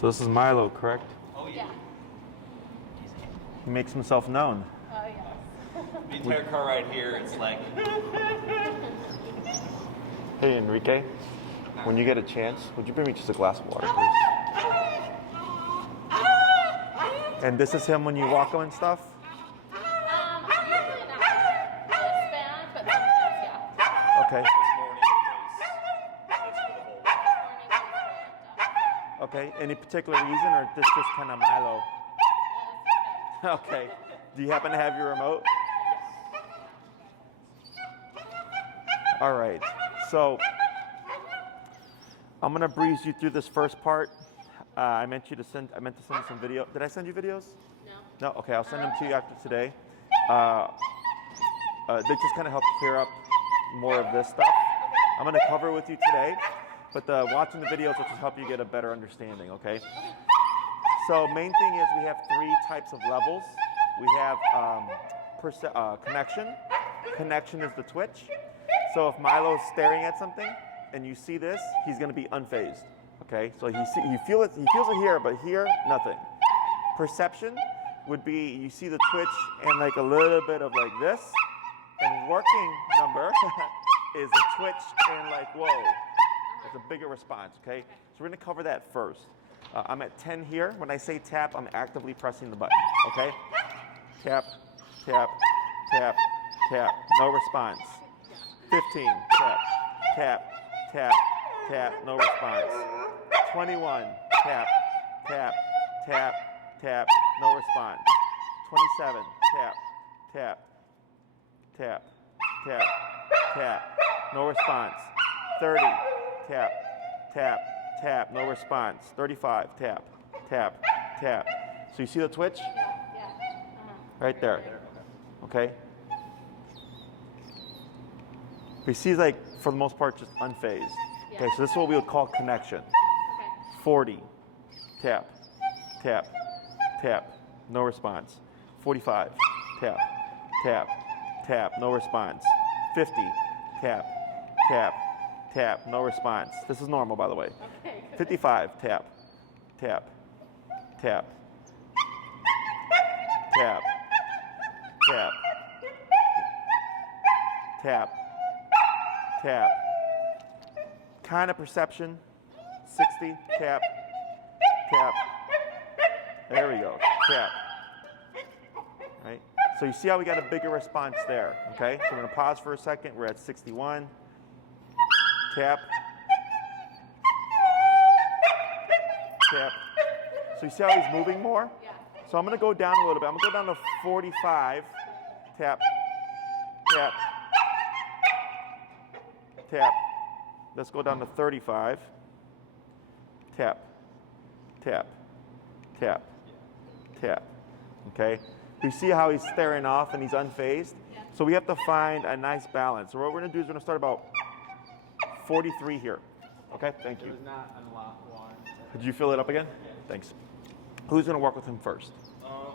So this is Milo, correct? Oh yeah. He makes himself known. Oh yes. The entire car ride here, it's like. Hey Enrique, when you get a chance, would you bring me just a glass of water, please? And this is him when you walk him and stuff? Usually not this bad, but sometimes yeah. Okay. Okay, any particular reason, or this just kind of Milo? Okay. Do you happen to have your remote? All right. So I'm gonna breeze you through this first part. I meant to send you some video. Did I send you videos? No. No. Okay, I'll send them to you after today. They just kind of help clear up more of this stuff. I'm gonna cover with you today, but watching the videos will just help you get a better understanding. Okay. So main thing is we have 3 types of levels. We have connection. Connection is the twitch. So if Milo's staring at something and you see this, he's going to be unfazed. Okay, so he feels it here, but here nothing. Perception would be you see the twitch and like a little bit of like this, and working number is a twitch and like whoa, it's a bigger response. Okay, so we're going to cover that first. I'm at 10 here. When I say tap, I'm actively pressing the button. Okay, tap, tap, tap, tap. No response. 15, tap, tap, tap, tap, no response. 21, tap, tap, tap, tap, no response. 27, tap, tap, tap, tap, tap, no response. 30, tap, tap, tap, no response. 35, tap, tap, tap. So you see the twitch? Yeah. Right there. Okay? But he's like, for the most part, just unfazed. Yeah. Okay, so this is what we would call connection. Okay. 40, tap, tap, tap, no response. 45, tap, tap, tap, no response. 50, tap, tap, tap, no response. This is normal, by the way. Okay, good. 55, tap, tap, tap, tap, tap, tap, tap. Kind of perception. 60, tap, tap. There we go, tap. Right? So you see how we got a bigger response there, okay? So I'm gonna pause for a second. We're at 61. Tap. Tap. So you see how he's moving more? Yeah. So I'm gonna go down a little bit. I'm gonna go down to 45. Tap. Tap. Tap. Let's go down to 35. Tap. Tap. Tap. Tap. Okay? You see how he's staring off and he's unfazed? Yeah. So we have to find a nice balance. So what we're gonna do is we're gonna start about 43 here. Okay, thank you. It was not unlocked one. Did you fill it up again? Yeah. Thanks. Who's gonna work with him first?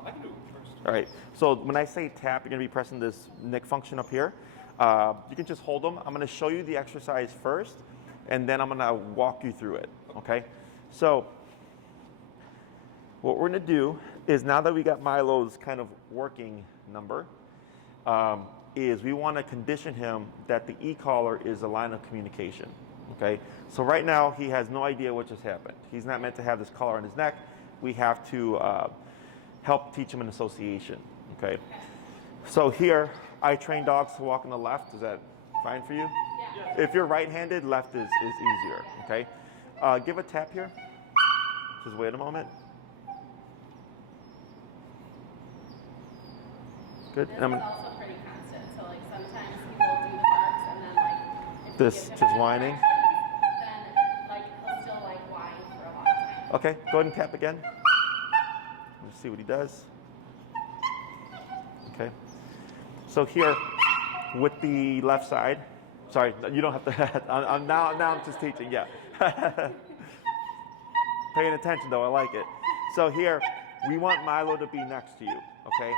I can do it first. All right, so when I say tap, you're gonna be pressing this nick function up here. You can just hold them. I'm gonna show you the exercise first, and then I'm gonna walk you through it, okay? So, what we're gonna do is now that we got Milo's kind of working number, is we wanna condition him that the e-collar is a line of communication, okay? So right now, he has no idea what just happened. He's not meant to have this collar on his neck. We have to help teach him an association, okay? So here, I train dogs to walk on the left. Is that fine for you? Yeah. If you're right-handed, left is easier, okay? Give a tap here. Just wait a moment. Good. This And I'm is also pretty constant. So like sometimes he will do the barks and then like if This, you give him just any whining? directions, then like he'll still like whine for a long time. Okay, go ahead and tap again. Let's see what he does. Okay. So here, with the left side, sorry, you don't have to. now I'm just teaching. Yeah. Paying attention though, I like it. So here, we want Milo to be next to you. Okay.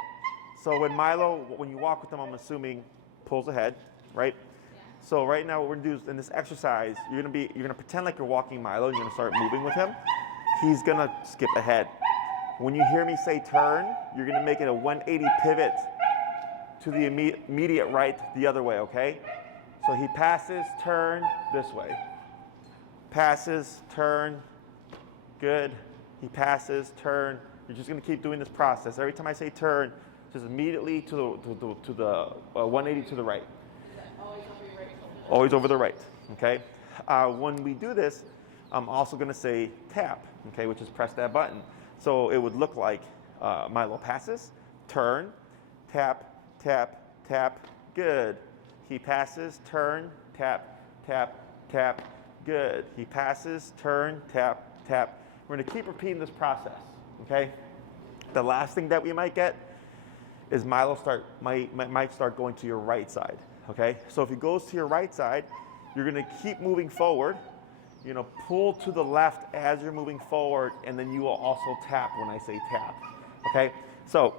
So when you walk with him, I'm assuming pulls ahead, right? Yeah. So right now, what we're gonna do is in this exercise, you're gonna pretend like you're walking Milo. And you're gonna start moving with him. he's gonna skip ahead. When you hear me say turn, you're gonna make it a 180 pivot to the immediate right the other way, okay? So he passes, turn, this way. Passes, turn, good. He passes, turn. You're just gonna keep doing this process. Every time I say turn, just immediately to the 180 to the right. Always over your right shoulder. Always over the right, okay? When we do this, I'm also gonna say tap, okay, which is press that button. So it would look like Milo passes, turn, tap, tap, tap, good. He passes, turn, tap, tap, tap, good. He passes, turn, tap, tap. We're gonna keep repeating this process, okay? The last thing that we might get is Milo might start going to your right side, okay? So if he goes to your right side, you're gonna keep moving forward. You're gonna pull to the left as you're moving forward, and then you will also tap when I say tap, okay? So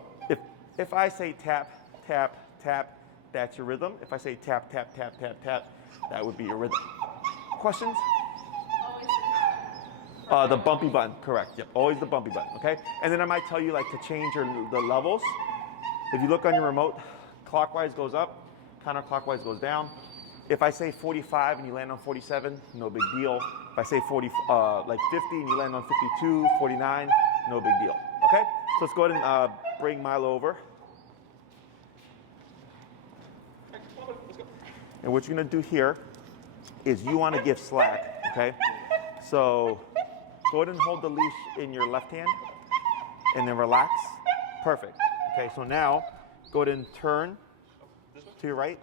if I say tap, tap, tap, that's your rhythm. If I say tap, tap, tap, tap, tap, that would be your rhythm. Questions? Always the tap. The bumpy button, correct. Yep, always the bumpy button, okay? And then I might tell you like to change the levels. If you look on your remote, clockwise goes up, counterclockwise goes down. If I say 45 and you land on 47, no big deal. If I say like 50 and you land on 52, 49, no big deal, okay? So let's go ahead and bring Milo over. And what you're gonna do here is you wanna give slack, okay? So go ahead and hold the leash in your left hand and then relax. Perfect. Okay, so now go ahead and turn to your right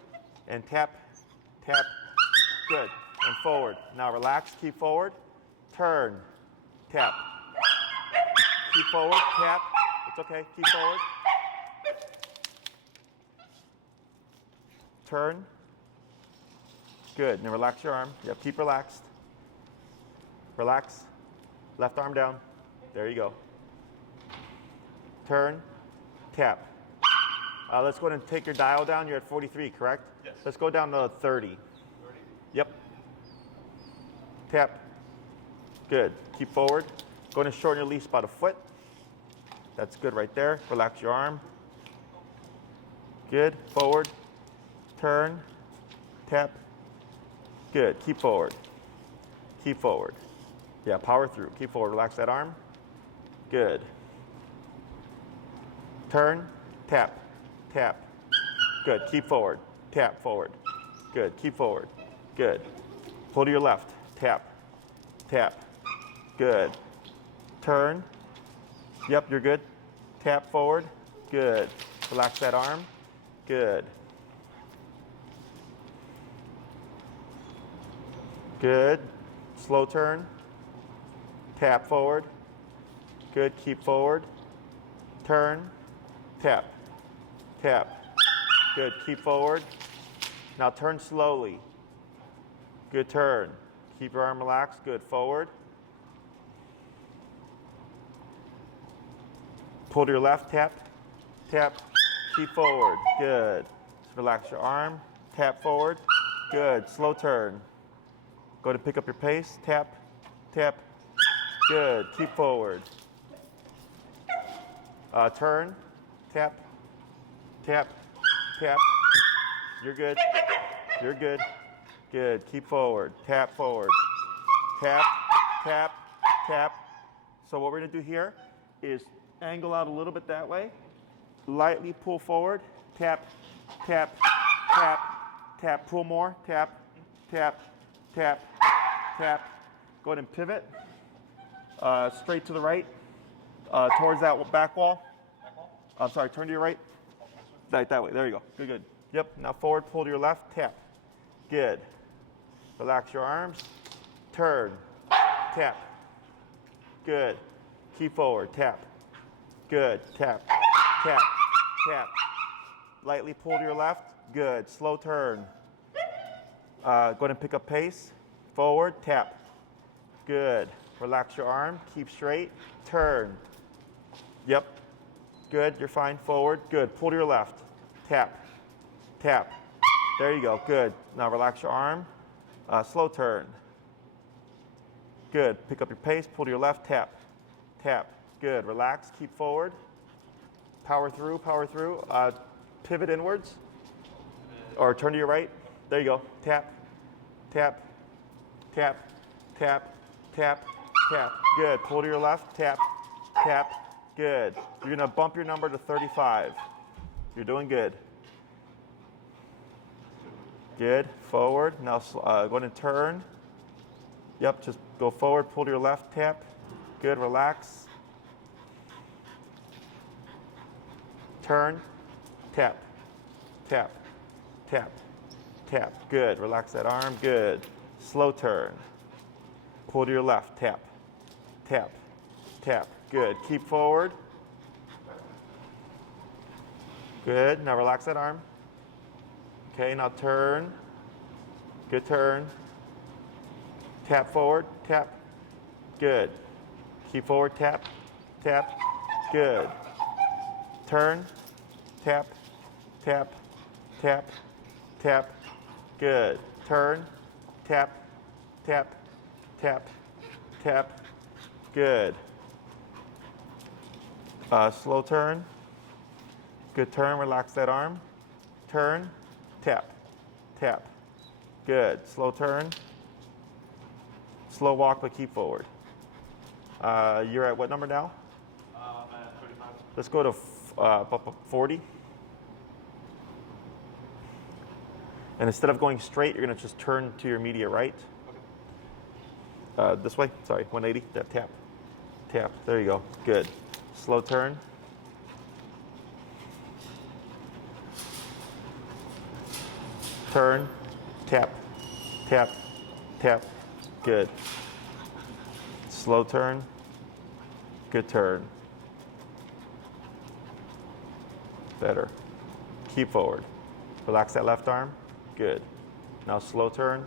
and tap, tap, good, and forward. Now relax, keep forward, turn, tap. Keep forward, tap, it's okay, keep forward. Turn, good, now relax your arm. Yep, keep relaxed. Relax, left arm down, there you go. Turn, tap. Let's go ahead and take your dial down. You're at 43, correct? Yes. Let's go down to 30. 30. Yep. Tap. Good. Keep forward. Go ahead and shorten your leash about a foot. That's good right there. Relax your arm. Good. Forward. Turn. Tap. Good. Keep forward. Keep forward. Yeah, power through. Keep forward. Relax that arm. Good. Turn. Tap. Tap. Good. Keep forward. Tap forward. Good. Keep forward. Good. Pull to your left. Tap. Tap. Good. Turn. Yep, you're good. Tap forward. Good. Relax that arm. Good. Good. Slow turn. Tap forward. Good. Keep forward. Turn. Tap. Tap. Good. Keep forward. Now turn slowly. Good turn. Keep your arm relaxed. Good. Forward. Pull to your left. Tap. Tap. Keep forward. Good. Relax your arm. Tap forward. Good. Slow turn. Go to pick up your pace. Tap. Tap. Good. Keep forward. Turn. Tap. Tap. Tap. You're good. You're good. Good. Keep forward. Tap forward. Tap. Tap. Tap. So what we're going to do here is angle out a little bit that way. Lightly pull forward. Tap. Tap. Tap. Tap. Pull more. Tap. Tap. Tap. Tap. Go ahead and pivot. Straight to the right. Towards that back wall. I'm sorry, turn to your right. Right, that way. There you go. Good, good. Yep. Now forward, pull to your left. Tap. Good. Relax your arms. Turn. Tap. Good. Keep forward. Tap. Good. Tap. Tap. Tap. Lightly pull to your left. Good. Slow turn. Go ahead and pick up pace. Forward. Tap. Good. Relax your arm. Keep straight. Turn. Yep. Good. You're fine. Forward. Good. Pull to your left. Tap. Tap. There you go. Good. Now relax your arm. Slow turn. Good. Pick up your pace. Pull to your left. Tap. tap. Good. Relax. Keep forward. Power through. Power through. Pivot inwards. Or turn to your right. There you go. Tap. Tap. Tap. Tap. Tap. Tap. Good. Pull to your left. Tap. Tap. Good. You're going to bump your number to 35. You're doing good. Good. Forward. Now go ahead and turn. Yep. Just go forward. Pull to your left. Tap. Good. Relax. Turn. Tap. Tap. Tap. Tap. Good. Relax that arm. Good. Slow turn. Pull to your left. Tap. Tap. Tap. Good. Keep forward. Good. Now relax that arm. Okay, now turn. Good turn. Tap forward. Tap. Good. Keep forward. Tap. Tap. Good. Turn. Tap. Tap. Tap. Tap. Good. Turn. Tap. Tap. Tap. Tap. Good. Slow turn. Good turn. Relax that arm. Turn. Tap. Tap. Good. Slow turn. Slow walk, but keep forward. You're at what number now? At 35. Let's go to 40. And instead of going straight, you're going to just turn to your immediate right. Okay. This way. Sorry, 180. Tap, tap. Tap. There you go. Good. Slow turn. Turn. Tap. Tap. Tap. Good. Slow turn. Good turn. Better. Keep forward. Relax that left arm. Good. Now slow turn.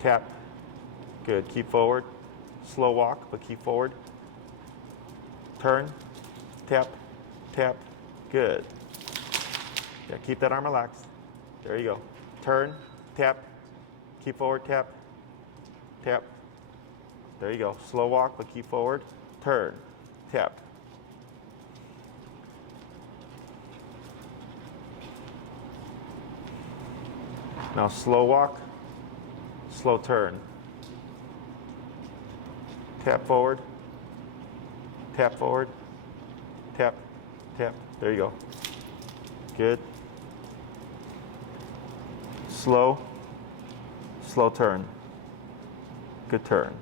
Tap. Good. Keep forward. Slow walk, but keep forward. Turn. Tap. Tap. Good. Yeah, keep that arm relaxed. There you go. Turn. Tap. Keep forward. Tap. Tap. There you go. Slow walk, but keep forward. Turn. Tap. Now slow walk, slow turn. Tap forward, tap forward, tap, tap. There you go. Good. Slow, slow turn. Good turn.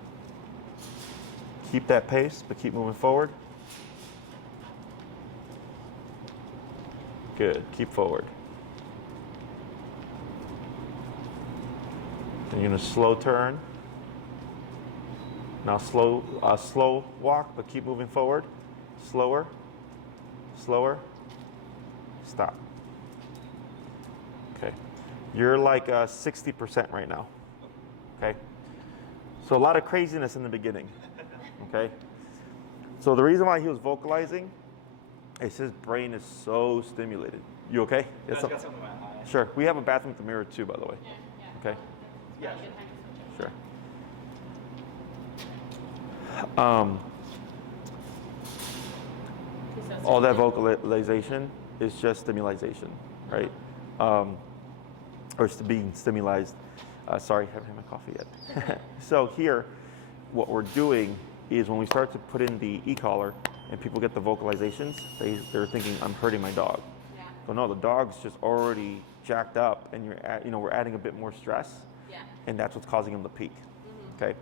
Keep that pace, but keep moving forward. Good. Keep forward. Then you're going to slow turn. Now slow walk, but keep moving forward. Slower, slower, stop. Okay. You're like 60% right now. Okay. So a lot of craziness in the beginning. Okay. So the reason why he was vocalizing is his brain is so stimulated. You okay? You guys got something in my eye. Sure. We have a bathroom with a mirror too, by the way. Yeah. Okay. Yeah, Good time to switch. Sure. All that vocalization is just stimulation, right? Or being stimulized. Sorry, I haven't had my coffee yet. So here, what we're doing is when we start to put in the e-collar and people get the vocalizations, they're thinking, I'm hurting my dog. Yeah. So no, the dog's just already jacked up and we're adding a bit more stress. Yeah. And that's what's causing him to peak. Okay,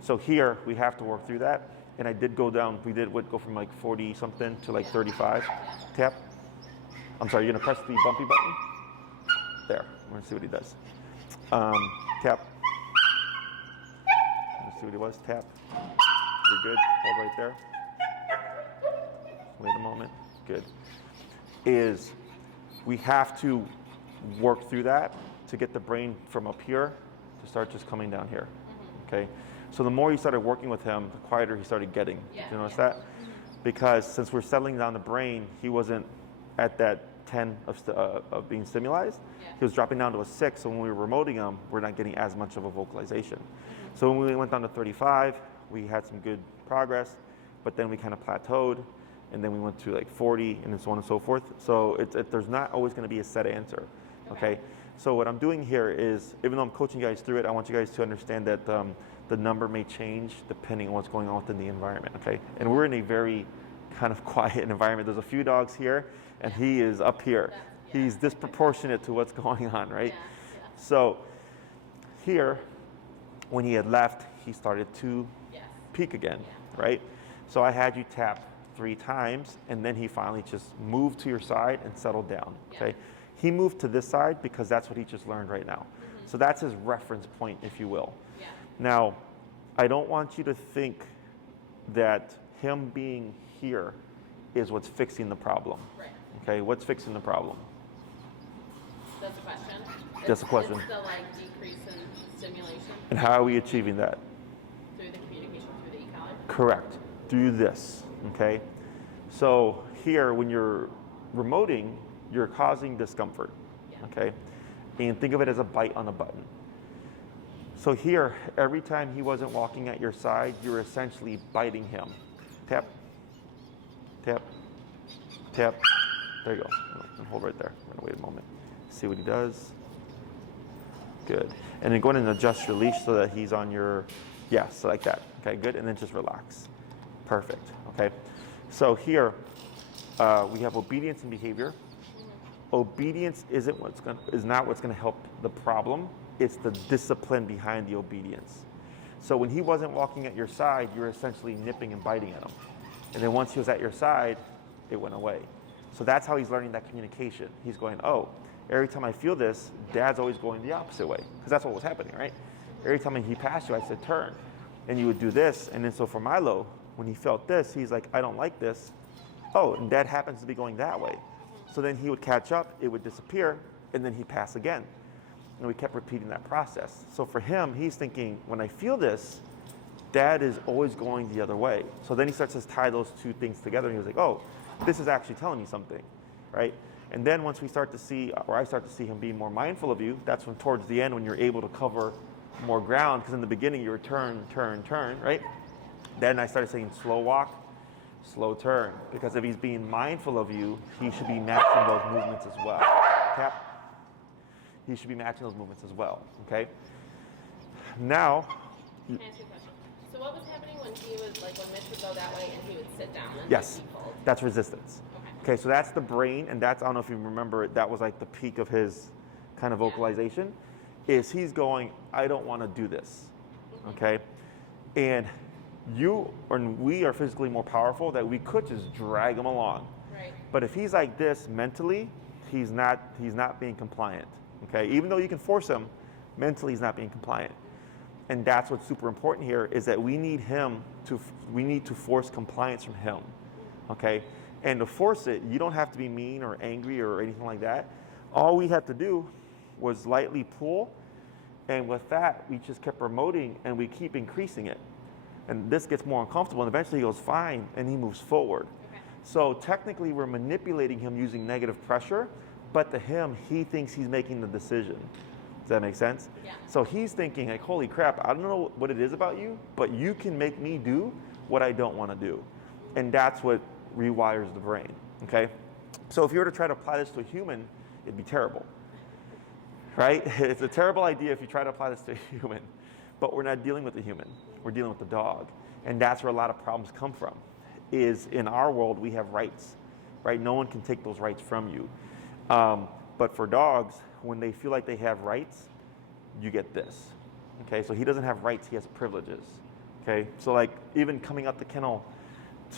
so here we have to work through that, and I did go down. We would go from like 40 something to like 35. Tap. I'm sorry. You're gonna press the bumpy button. There. We're gonna see what he does. Tap. Let's see what he was. Tap. You're good. Hold right there. Wait a moment. Good. We have to work through that to get the brain from up here to start just coming down here. Okay, so the more you started working with him, the quieter he started getting. Yeah. Did you notice that? Because since we're settling down the brain, he wasn't at that 10 of being stimulated. Yeah. He was dropping down to a 6. So when we were remoting him, we're not getting as much of a vocalization. So when we went down to 35, we had some good progress, but then we kind of plateaued, and then we went to like 40, and so on and so forth. So there's not always going to be a set answer, okay? So what I'm doing here is, even though I'm coaching you guys through it, I want you guys to understand that the number may change depending on what's going on within the environment, okay? And we're in a very kind of quiet environment. There's a few dogs here, and he is up here. He's disproportionate to what's going on, right? So here, when he had left, he started to peak again, right? So I had you tap 3 times, and then he finally just moved to your side and settled down, okay? He moved to this side because that's what he just learned right now. So that's his reference point, if you will. Now, I don't want you to think that him being here is what's fixing the problem. Okay, what's fixing the problem? That's a question. That's a question. It's the like decrease in stimulation. And how are we achieving that? Through the communication through the e-collar? Correct. Through this, okay? So here, when you're remoting, you're causing discomfort, okay? And think of it as a bite on a button. So here, every time he wasn't walking at your side, you're essentially biting him. Tap, tap, tap. There you go. And hold right there. I'm gonna wait a moment. See what he does. Good. And then go ahead and adjust your leash so that he's on your, so like that. Okay, good. And then just relax. Perfect. Okay. So here, we have obedience and behavior. Obedience is not what's going to help the problem. It's the discipline behind the obedience. So when he wasn't walking at your side, you're essentially nipping and biting at him. And then once he was at your side, it went away. So that's how he's learning that communication. He's going, oh, every time I feel this, Dad's always going the opposite way. Because that's what was happening, right? Every time he passed you, I said, turn. And you would do this. And then so for Milo, when he felt this, he's like, I don't like this. Oh, and Dad happens to be going that way. So then he would catch up, it would disappear, and then he'd pass again. And we kept repeating that process. So for him, he's thinking, when I feel this, Dad is always going the other way. So then he starts to tie those 2 things together, and he was like, oh, this is actually telling me something, right? And then once we start to see, or I start to see him being more mindful of you, that's when towards the end, when you're able to cover more ground, because in the beginning you were turn, turn, turn, right? Then I started saying slow walk, slow turn, because if he's being mindful of you, he should be matching those movements as well. Tap. He should be matching those movements as well, okay? Now. Can I ask you a question? So what was happening when he was, like when Mitch would go that way and he would sit down? And Yes, default? that's resistance. Okay, so that's the brain, and that's, I don't know if you remember it, that was like the peak of his kind of vocalization, is he's going, I don't want to do this, okay? And you and we are physically more powerful that we could just drag him along. Right. But if he's like this mentally, he's not being compliant. Okay, even though you can force him, mentally he's not being compliant. And that's what's super important here is that we need to force compliance from him. Okay? And to force it, you don't have to be mean or angry or anything like that. All we had to do was lightly pull, and with that, we just kept promoting and we keep increasing it. And this gets more uncomfortable, and eventually he goes fine, and he moves forward. Okay. So technically, we're manipulating him using negative pressure, but to him, he thinks he's making the decision. Does that make sense? Yeah. So he's thinking like, holy crap, I don't know what it is about you, but you can make me do what I don't want to do. And that's what rewires the brain, okay? So if you were to try to apply this to a human, it'd be terrible, right? It's a terrible idea if you try to apply this to a human, but we're not dealing with the human, we're dealing with the dog. And that's where a lot of problems come from, is in our world, we have rights, right? No one can take those rights from you. But for dogs, when they feel like they have rights, you get this, okay? So he doesn't have rights, he has privileges, okay? So like even coming out the kennel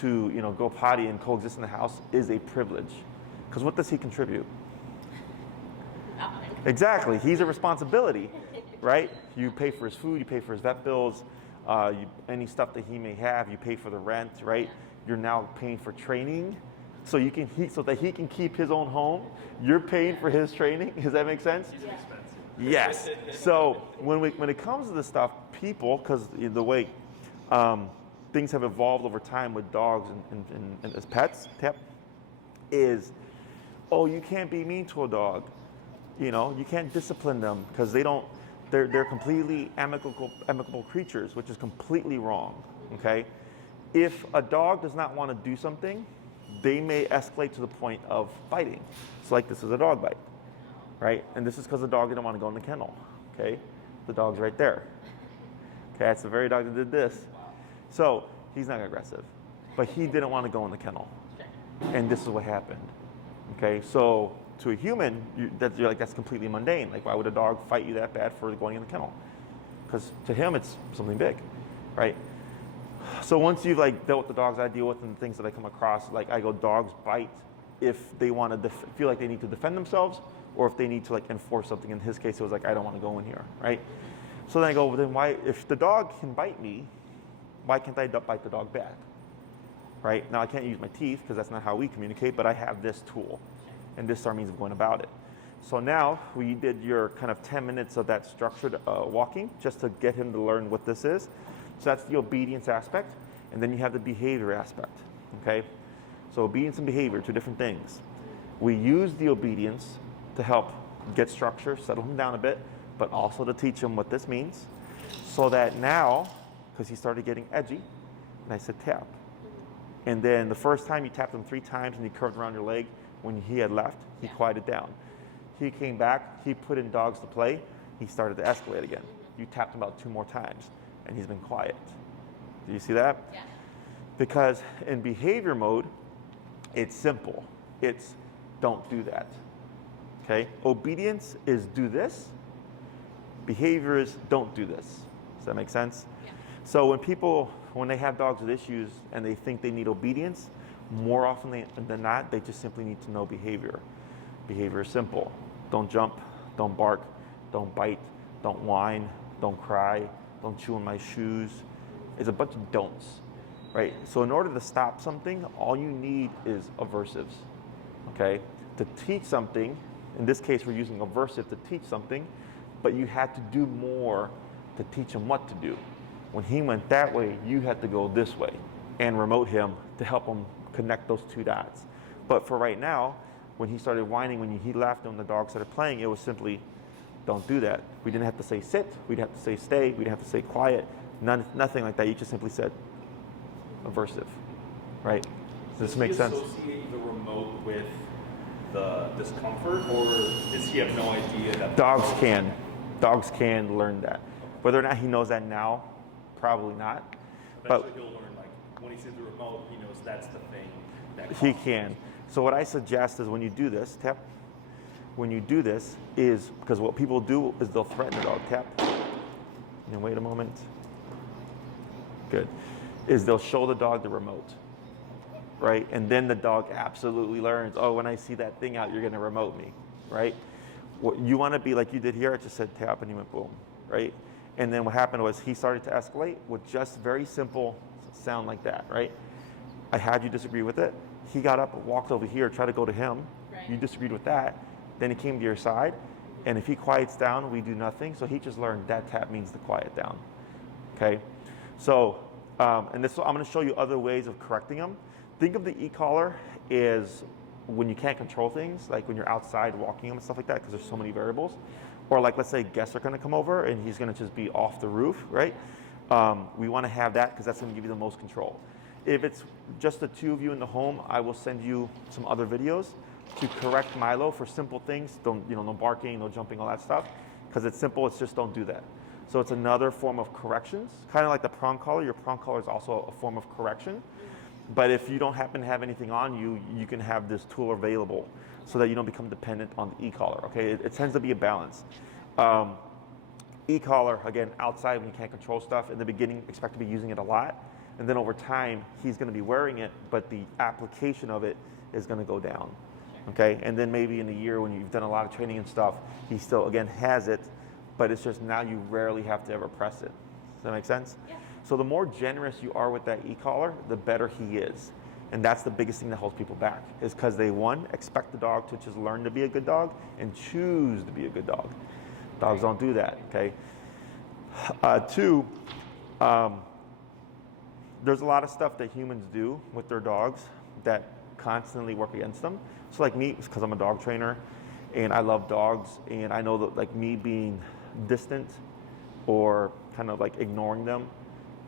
to, go potty and coexist in the house is a privilege. Because what does he contribute? Nothing. Exactly, he's a responsibility, right? You pay for his food, you pay for his vet bills, any stuff that he may have, you pay for the rent, right? You're now paying for training, so that he can keep his own home. You're paying for his training. Does that make sense? He's expensive. Yes. So when it comes to this stuff, people, because the way things have evolved over time with dogs and as pets, is, oh, you can't be mean to a dog. You can't discipline them because they're completely amicable creatures, which is completely wrong. okay? If a dog does not want to do something, they may escalate to the point of biting. So like this is a dog bite, right? And this is because the dog didn't want to go in the kennel, okay? The dog's right there. Okay, that's the very dog that did this. So he's not aggressive, but he didn't want to go in the kennel. And this is what happened, okay? So to a human, you're like, that's completely mundane. Like, why would a dog fight you that bad for going in the kennel? Because to him, it's something big, right? So once you've like dealt with the dogs I deal with and the things that I come across, like I go, dogs bite if they want to feel like they need to defend themselves, or if they need to like enforce something. In his case, it was like, I don't want to go in here, right? So then I go, well, then why, if the dog can bite me, why can't I bite the dog back? Right? Now I can't use my teeth because that's not how we communicate, but I have this tool, and this is our means of going about it. So now we did your kind of 10 minutes of that structured walking just to get him to learn what this is. So that's the obedience aspect, and then you have the behavior aspect, okay? So obedience and behavior, two different things. We use the obedience to help get structure, settle him down a bit, but also to teach him what this means, so that now, because he started getting edgy, and I said tap. And then the first time you tapped him 3 times and he curved around your leg, when he had left, he quieted down. He came back, he put in dogs to play, he started to escalate again. You tapped him about 2 more times, and he's been quiet. Do you see that? Yeah. Because in behavior mode, it's simple. It's don't do that, okay? Obedience is do this. Behavior is don't do this. Does that make sense? Yeah. So when people, when they have dogs with issues and they think they need obedience, more often than not, they just simply need to know behavior. Behavior is simple. Don't jump, don't bark, don't bite, don't whine, don't cry, don't chew on my shoes. It's a bunch of don'ts, right? So in order to stop something, all you need is aversives, okay? To teach something, in this case, we're using aversive to teach something, but you had to do more to teach him what to do. When he went that way, you had to go this way and remote him to help him connect those 2 dots. But for right now, when he started whining, when he left and the dog started playing, it was simply, don't do that. We didn't have to say sit, we'd have to say stay, we'd have to say quiet, nothing like that. You just simply said aversive, right? Does this make sense? Does he associate the remote with the discomfort, or does he have no idea that Dogs can learn that. Whether or not he knows that now, probably not. Eventually he'll learn, like, when he sees the remote, he knows that's the thing that He causes can. it. So what I suggest is when you do this, tap. When you do this is, because what people do is they'll threaten the dog, tap. And wait a moment. Good. Is they'll show the dog the remote, right? And then the dog absolutely learns, oh, when I see that thing out, you're gonna remote me, right? What you wanna be like you did here, I just said tap and he went boom, right? And then what happened was he started to escalate with just very simple sound like that, right? I had you disagree with it. He got up, walked over here, tried to go to him. Right. You disagreed with that. Then he came to your side. And if he quiets down, we do nothing. So he just learned that tap means to quiet down. Okay? So, and this, I'm going to show you other ways of correcting them. Think of the e-collar as when you can't control things, like when you're outside walking them and stuff like that, because there's so many variables. Or like, let's say guests are going to come over and he's going to just be off the roof, right? We want to have that because that's going to give you the most control. If it's just the 2 of you in the home, I will send you some other videos to correct Milo for simple things. Don't, no barking, no jumping, all that stuff. Because it's simple, it's just don't do that. So it's another form of corrections. Kind of like the prong collar. Your prong collar is also a form of correction. But if you don't happen to have anything on you, you can have this tool available so that you don't become dependent on the e-collar, okay? It tends to be a balance. E-collar, again, outside when you can't control stuff. In the beginning, expect to be using it a lot. And then over time, he's going to be wearing it, but the application of it is going to go down, okay? And then maybe in a year when you've done a lot of training and stuff, he still, again, has it, but it's just now you rarely have to ever press it. Does that make sense? Yeah. So the more generous you are with that e-collar, the better he is. And that's the biggest thing that holds people back, is because they, 1, expect the dog to just learn to be a good dog and choose to be a good dog. Dogs don't do that, okay? 2, there's a lot of stuff that humans do with their dogs that constantly work against them. So like me, because I'm a dog trainer and I love dogs, and I know that like me being distant or kind of like ignoring them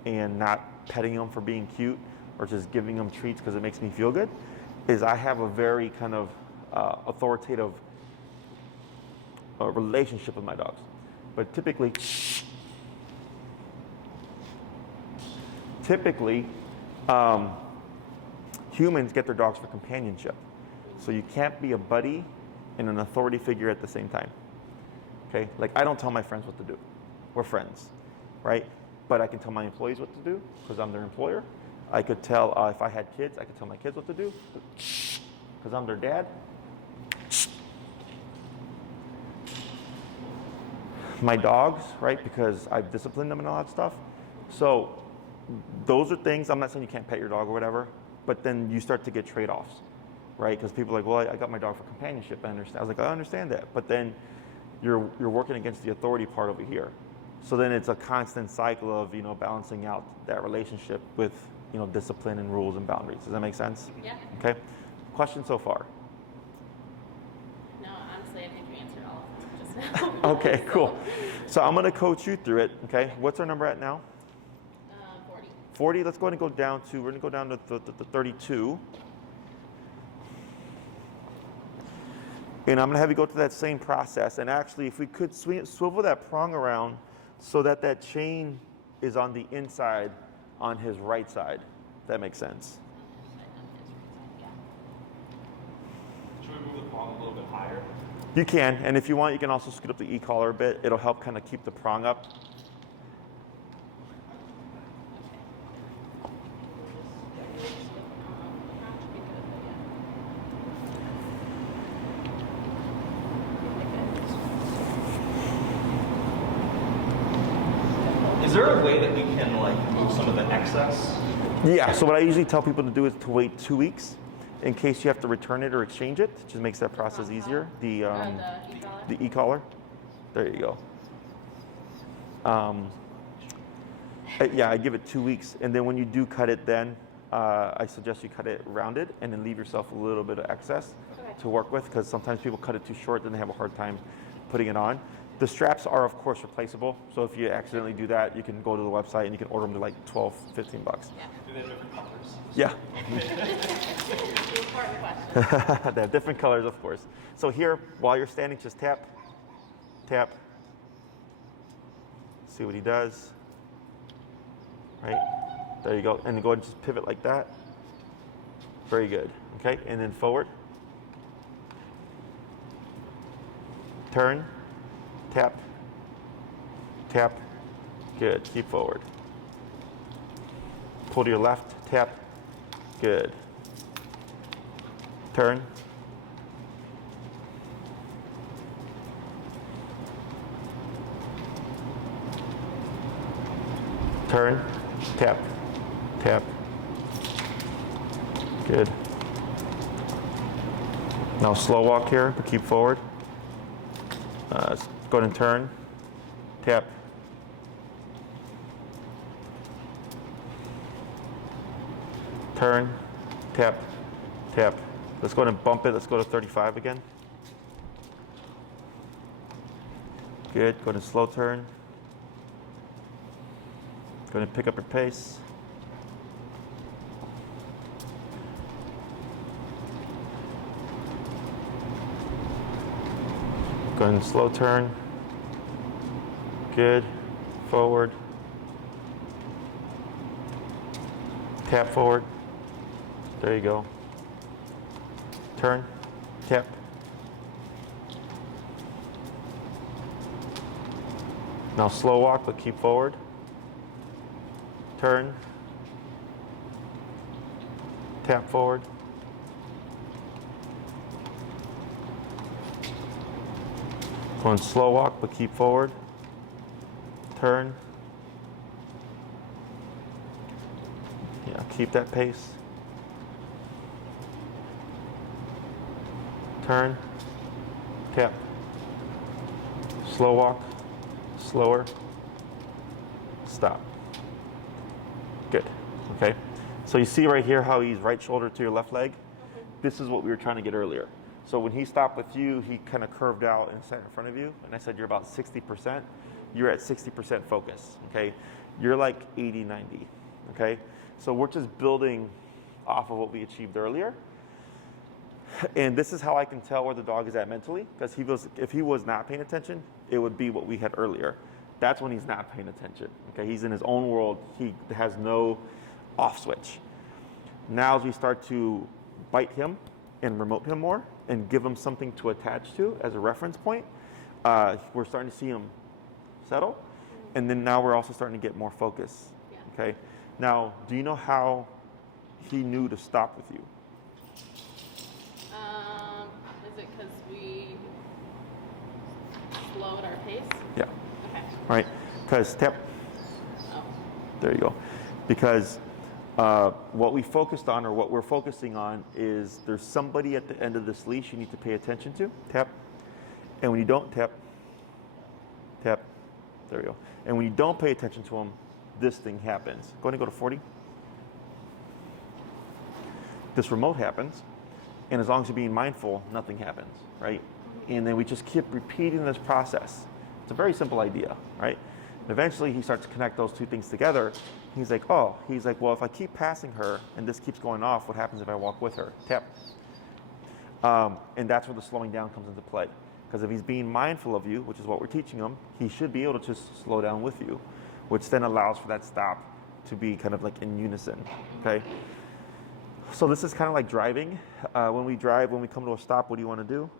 and not petting them for being cute or just giving them treats because it makes me feel good, is I have a very kind of authoritative relationship with my dogs. But typically, humans get their dogs for companionship. So you can't be a buddy and an authority figure at the same time. Okay? Like, I don't tell my friends what to do. We're friends, right? But I can tell my employees what to do because I'm their employer. I could tell, if I had kids, I could tell my kids what to do because I'm their dad. My dogs, right? Because I've disciplined them and all that stuff. So those are things, I'm not saying you can't pet your dog or whatever, but then you start to get trade-offs, right? Because people are like, well, I got my dog for companionship. I understand. I was like, I understand that. But then you're working against the authority part over here. So then it's a constant cycle of, balancing out that relationship with, discipline and rules and boundaries. Does that make sense? Yeah. Okay. Question so far? No, honestly, I think you answered all of them just now. Okay, cool. So I'm going to coach you through it. Okay. What's our number at now? 40. 40. Let's go ahead and go down to, we're going to go down to the 32. And I'm going to have you go through that same process. And actually, if we could swivel that prong around so that that chain is on the inside on his right side. That makes sense. Yeah. Should we move the prong a little bit higher? You can. And if you want, you can also scoot up the e-collar a bit. It'll help kind of keep the prong up. Is there a way that we can move some of the excess? Yeah, so what I usually tell people to do is to wait 2 weeks in case you have to return it or exchange it. It just makes that process easier. The E-collar? the e-collar. There you go. Yeah, I give it 2 weeks. And then when you do cut it then, I suggest you cut it rounded and then leave yourself a little bit of excess to work with because sometimes people cut it too short and they have a hard time putting it on. The straps are, of course, replaceable. So if you accidentally do that, you can go to the website and you can order them to like $12, $15. Yeah. Do they have different colors? Yeah. The important question. They have different colors, of course. So here, while you're standing, just tap, tap. See what he does. Right? There you go. And go ahead and just pivot like that. Very good. Okay, and then forward. Turn. Tap, tap, good, keep forward. Pull to your left, tap, good. Turn. Turn, tap, tap, good. Now slow walk here, but keep forward. Go ahead and turn, tap. Turn, tap, tap. Let's go ahead and bump it. Let's go to 35 again. Good. Go ahead and slow turn. Go ahead and pick up your pace. Go ahead and slow turn. Good. Forward. Tap forward. There you go. Turn. Tap. Now slow walk, but keep forward. Turn. Tap forward. Going slow walk, but keep forward. Turn. Yeah, keep that pace. Turn. Tap. Slow walk. Slower. Stop. Good. Okay. So you see right here how he's right shoulder to your left leg? This is what we were trying to get earlier. So when he stopped with you, he kind of curved out and sat in front of you. And I said, you're about 60%. You're at 60% focus, okay? You're like 80, 90. okay? So we're just building off of what we achieved earlier. And this is how I can tell where the dog is at mentally, because if he was not paying attention, it would be what we had earlier. That's when he's not paying attention, okay? He's in his own world. He has no off switch. Now as we start to bite him and remote him more and give him something to attach to as a reference point, we're starting to see him settle. And then now we're also starting to get more focus, okay? Now, do you know how he knew to stop with you? Is it because we slowed our pace? Yeah. Okay. Right? Because tap. Oh. There you go. Because what we focused on, or what we're focusing on, is there's somebody at the end of this leash you need to pay attention to. Tap. And when you don't tap, tap. There we go. And when you don't pay attention to him, this thing happens. Go ahead and go to 40. This remote happens. And as long as you're being mindful, nothing happens, right? And then we just keep repeating this process. It's a very simple idea, right? And eventually he starts to connect those two things together. He's like, well, if I keep passing her and this keeps going off, what happens if I walk with her? Tap. And that's where the slowing down comes into play. Because if he's being mindful of you, which is what we're teaching him, he should be able to just slow down with you, which then allows for that stop to be kind of like in unison, okay? So this is kind of like driving. When we come to a stop, what do you want to do?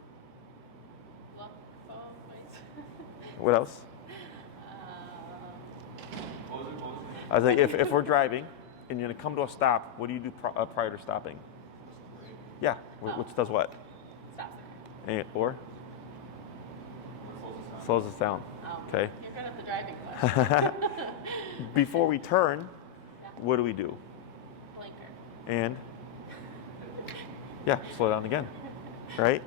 What else? I was like, if we're driving and you're going to come to a stop, what do you do prior to stopping? Yeah, which does what? Stops And, or? Slows us down. Oh. Okay. You're good at the driving question. Before we turn, what do we do? Blinker. And yeah, slow down again, right?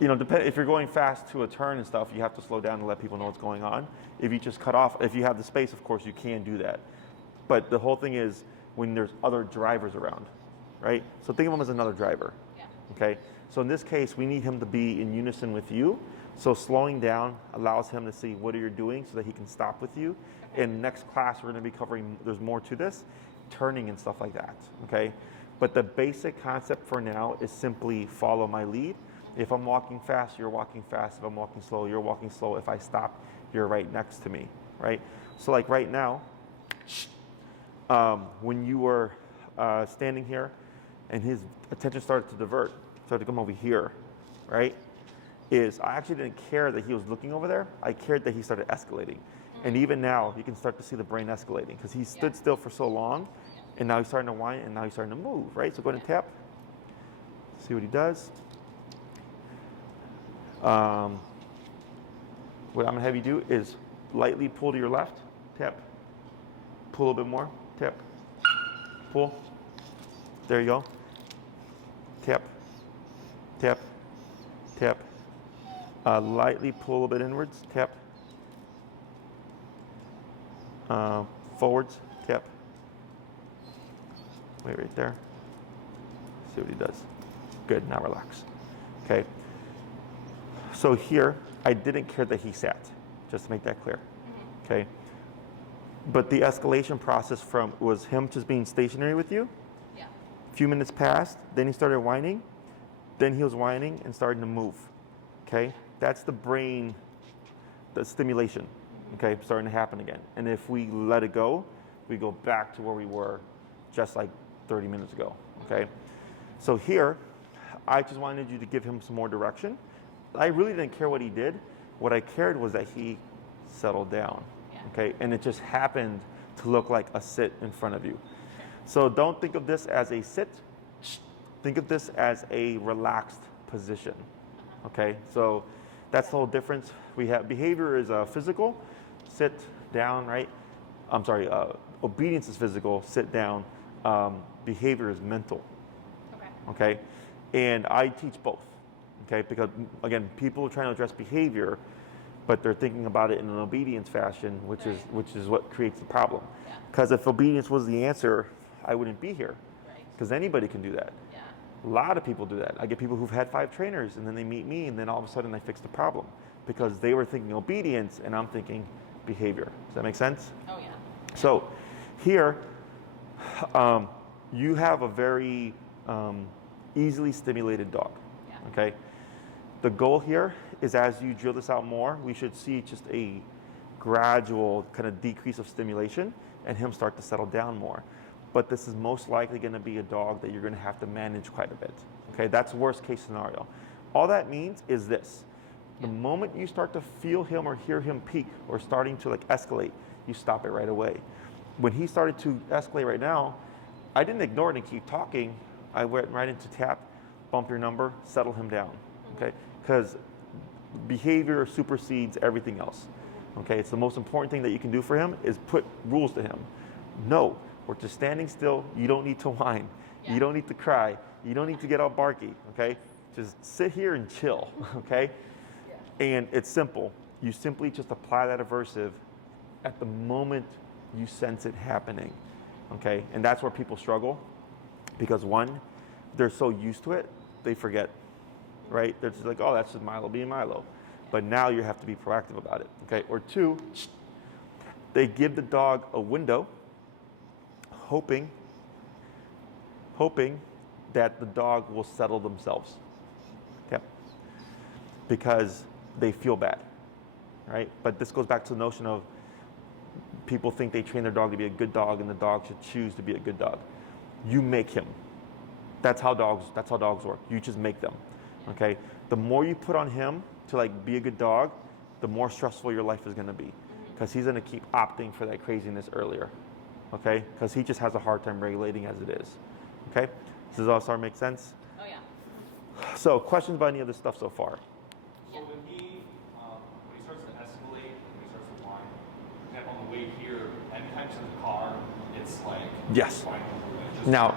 You know, if you're going fast to a turn and stuff, you have to slow down to let people know what's going on. If you just cut off, if you have the space, of course, you can do that. But the whole thing is when there's other drivers around, right? So think of him as another driver, okay? So in this case, we need him to be in unison with you. So slowing down allows him to see what you're doing so that he can stop with you. In next class, we're going to be covering, there's more to this, turning and stuff like that, okay? But the basic concept for now is simply follow my lead. If I'm walking fast, you're walking fast. If I'm walking slow, you're walking slow. If I stop, you're right next to me, right? So like right now, when you were standing here and his attention started to divert, started to come over here, right? I actually didn't care that he was looking over there. I cared that he started escalating. And even now, you can start to see the brain escalating because he stood still for so long, and now he's starting to whine, and now he's starting to move, right? So go ahead and tap. See what he does. What I'm gonna have you do is lightly pull to your left, tap. Pull a little bit more, tap. Pull. There you go. Tap, tap, tap. Lightly pull a little bit inwards, tap. Forwards, tap. Wait right there. See what he does. Good, now relax. Okay. So here, I didn't care that he sat, just to make that clear. Okay. But the escalation process was him just being stationary with you. Yeah. A few minutes passed, then he started whining. Then he was whining and starting to move. Okay. That's the brain, the stimulation. Okay, starting to happen again. And if we let it go, we go back to where we were just like 30 minutes ago, okay? So here, I just wanted you to give him some more direction. I really didn't care what he did. What I cared was that he settled down, okay? And it just happened to look like a sit in front of you. So don't think of this as a sit. Think of this as a relaxed position, okay? So that's the whole difference. We have behavior is physical, sit down, right? I'm sorry, obedience is physical, sit down. Behavior is mental, okay? And I teach both, okay? Because again, people are trying to address behavior, but they're thinking about it in an obedience fashion, which is what creates the problem. Because if obedience was the answer, I wouldn't be here. Because anybody can do that. A lot of people do that. I get people who've had 5 trainers and then they meet me and then all of a sudden I fix the problem because they were thinking obedience and I'm thinking behavior. Does that make sense? Oh yeah. So here, You have a very easily stimulated dog. Yeah. Okay. The goal here is as you drill this out more, we should see just a gradual kind of decrease of stimulation and him start to settle down more. But this is most likely going to be a dog that you're going to have to manage quite a bit. Okay, that's worst case scenario. All that means is this. The moment you start to feel him or hear him peak or starting to like escalate, you stop it right away. When he started to escalate right now, I didn't ignore it and keep talking. I went right into tap, bump your number, settle him down. Okay, because behavior supersedes everything else. Okay, it's the most important thing that you can do for him is put rules to him. No, we're just standing still. You don't need to whine. Yeah. You don't need to cry. You don't need to get all barky. Okay, just sit here and chill. Okay, and it's simple. You simply just apply that aversive at the moment you sense it happening. Okay, and that's where people struggle because one, they're so used to it, they forget. Right? They're just like, oh, that's just Milo being Milo. But now you have to be proactive about it, okay? Or two, they give the dog a window, hoping that the dog will settle themselves, okay? Because they feel bad, right? But this goes back to the notion of people think they train their dog to be a good dog and the dog should choose to be a good dog. You make him. That's how dogs work. You just make them. Okay, the more you put on him to like be a good dog, the more stressful your life is going to be, because he's going to keep opting for that craziness earlier. Okay, because he just has a hard time regulating as it is. Okay, does all start to make sense? Oh yeah. So, questions about any of this stuff so far? So when he starts to escalate, when he starts to whine, for example, on the way here, anytime he's in the car, it's like Yes. whining. Now,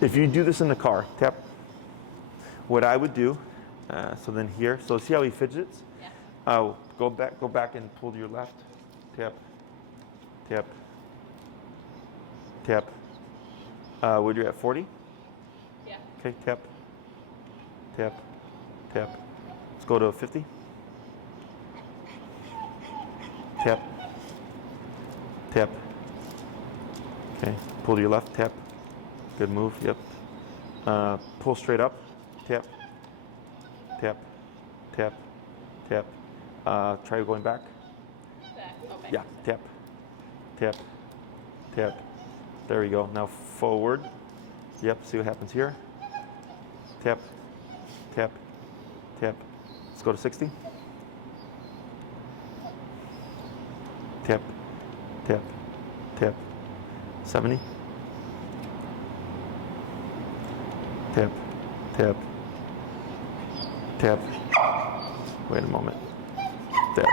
if you do this in the car, tap. What I would do, so then here, so see how he fidgets? Yeah. Go back and pull to your left. Tap, tap, tap. Would you at 40? Yeah. Okay, tap, tap, tap. Let's go to 50. Tap, tap. Okay, pull to your left, tap. Good move, yep. Pull straight up. Tap, tap, tap, tap. Try going back. Back. Okay. Yeah, tap, tap, tap. There we go. Now forward. Yep, see what happens here. Tap, tap, tap. Let's go to 60. Tap, tap, tap. 70. Tap, tap, tap. Wait a moment. There.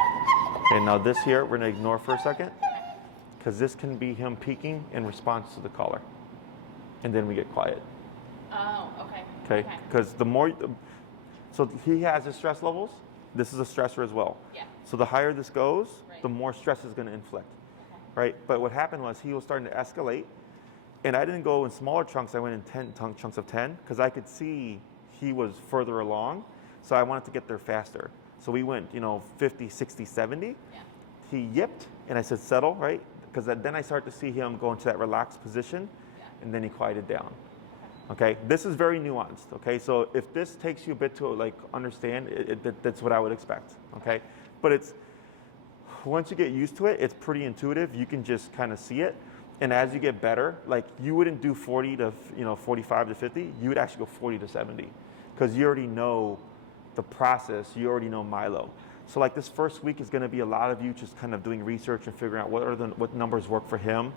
Okay, now this here, we're going to ignore for a second, because this can be him peaking in response to the collar. And then we get quiet. Oh, okay. Okay? Because the more, so he has his stress levels. This is a stressor as well. Yeah. So the higher this goes, Right. the more stress is going to inflict. Okay. Right? But what happened was he was starting to escalate. And I didn't go in smaller chunks. I went in 10 chunks of 10 because I could see he was further along. So I wanted to get there faster. So we went, 50, 60, 70. Yeah. He yipped and I said, settle, right? Because then I started to see him go into that relaxed position and then he quieted down. Okay, this is very nuanced. Okay, so if this takes you a bit to like understand, that's what I would expect. Okay, but it's once you get used to it, it's pretty intuitive. You can just kind of see it. And as you get better, like you wouldn't do 40 to 45 to 50. You would actually go 40 to 70, because you already know the process. You already know Milo. So like this first week is going to be a lot of you just kind of doing research and figuring out what numbers work for him,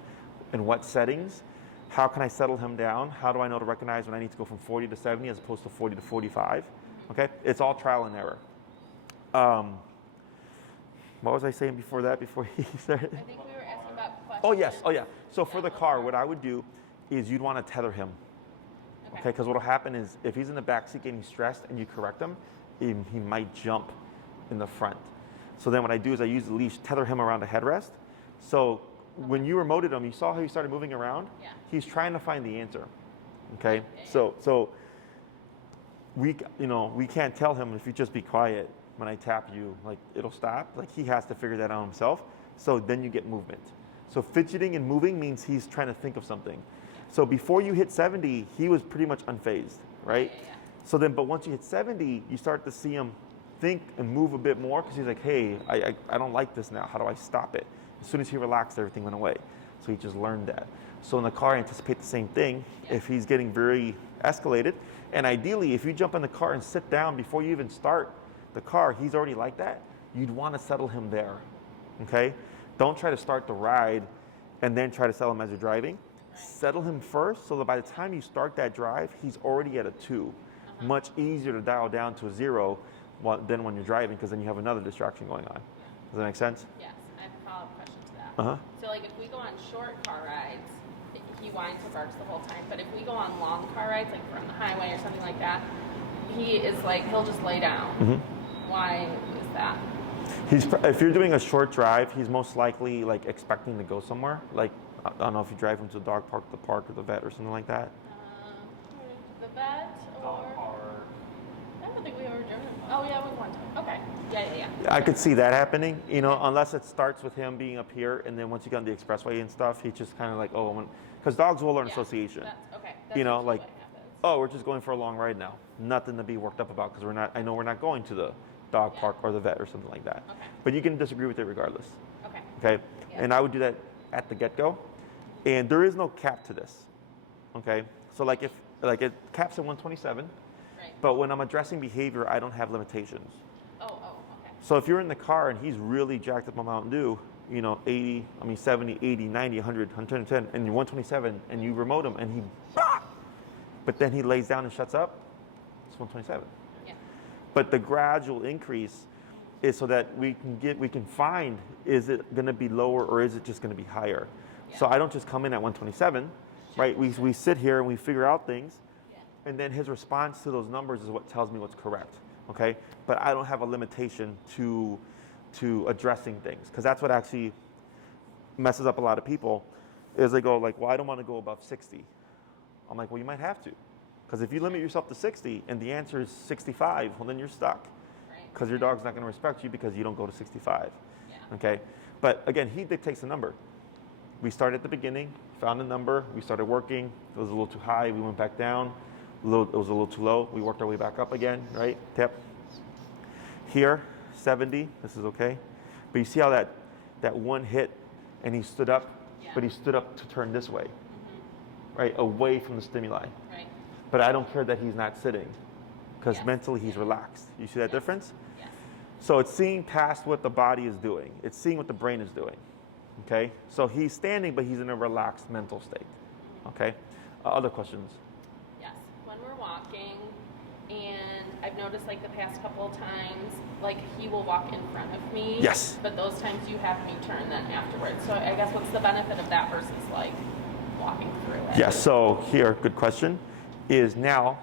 and what settings. How can I settle him down? How do I know to recognize when I need to go from 40 to 70 as opposed to 40 to 45? Okay, it's all trial and error. What was I saying before that? Before he started? I think we were asking about questions. Oh yes, oh yeah. So for the car, what I would do is you'd want to tether him. Okay, because what will happen is if he's in the back seat getting stressed and you correct him, he might jump in the front. So then what I do is I use the leash, tether him around the headrest. So when you remoted him, you saw how he started moving around? Yeah. He's trying to find the answer. Okay? So we can't tell him if you just be quiet when I tap you, like it'll stop. Like he has to figure that out himself. So then you get movement. So fidgeting and moving means he's trying to think of something. So before you hit 70, he was pretty much unfazed, right? Yeah. So then, but once you hit 70, you start to see him think and move a bit more because he's like, hey, I don't like this now. How do I stop it? As soon as he relaxed, everything went away. So he just learned that. So in the car, I anticipate the same thing. If he's getting very escalated, and ideally, if you jump in the car and sit down before you even start the car, he's already like that. You'd want to settle him there, okay? Don't try to start the ride and then try to settle him as you're driving. Settle him first so that by the time you start that drive, he's already at a 2. Much easier to dial down to a 0 than when you're driving because then you have another distraction going on. Does that make sense? Yes, I have a follow-up question to that. So like if we go on short car rides, he whines and barks the whole time. But if we go on long car rides, like we're on the highway or something like that, he is like, he'll just lay down. Why is that? If you're doing a short drive, he's most likely like expecting to go somewhere. Like, I don't know if you drive him to the dog park, the park, or the vet or something like that. The vet or... I don't think we ever driven. Oh yeah, we went. Okay. Yeah. I could see that happening, you know, unless it starts with him being up here, and then once you get on the expressway and stuff, he's just kind of like, because dogs will learn association. That's you know, usually like, what happens. oh, we're just going for a long ride now. Nothing to be worked up about because I know we're not going to the dog park or the vet or something like that. Okay. But you can disagree with it regardless. Okay. Yeah. And I would do that at the get-go. And there is no cap to this. Okay. So like it caps at 127. Right. But when I'm addressing behavior, I don't have limitations. Okay. So if you're in the car and he's really jacked up on Mountain Dew, 70, 80, 90, 100, 110, and you're 127, and you remote him, and but then he lays down and shuts up, it's 127. Yeah. But the gradual increase is so that we can find, is it going to be lower or is it just going to be higher? Yeah. So I don't just come in at 127, right? We sit here and we figure out things, and then his response to those numbers is what tells me what's correct. Okay, but I don't have a limitation to addressing things because that's what actually messes up a lot of people. Is they go like, well, I don't want to go above 60. I'm like, well, you might have to, because if you limit yourself to 60 and the answer is 65, well, then you're stuck, because your dog's not going to respect you because you don't go to 65. Yeah. Okay, but again, he dictates the number. We started at the beginning, found a number, we started working. It was a little too high, we went back down. It was a little too low. We worked our way back up again, right? Tip. Here, 70. This is okay. But you see how that one hit, and he stood up, but he stood up to turn this way, right? Away from the stimuli. Right. But I don't care that he's not sitting, because mentally he's relaxed. You see that difference? Yes. So it's seeing past what the body is doing. It's seeing what the brain is doing. Okay? So he's standing, but he's in a relaxed mental state. Okay? Other questions? Walking, and I've noticed like the past couple of times, like he will walk in front of me. Yes. But those times you have me turn then afterwards. So I guess what's the benefit of that versus like walking through it? Yeah. So here, good question, is now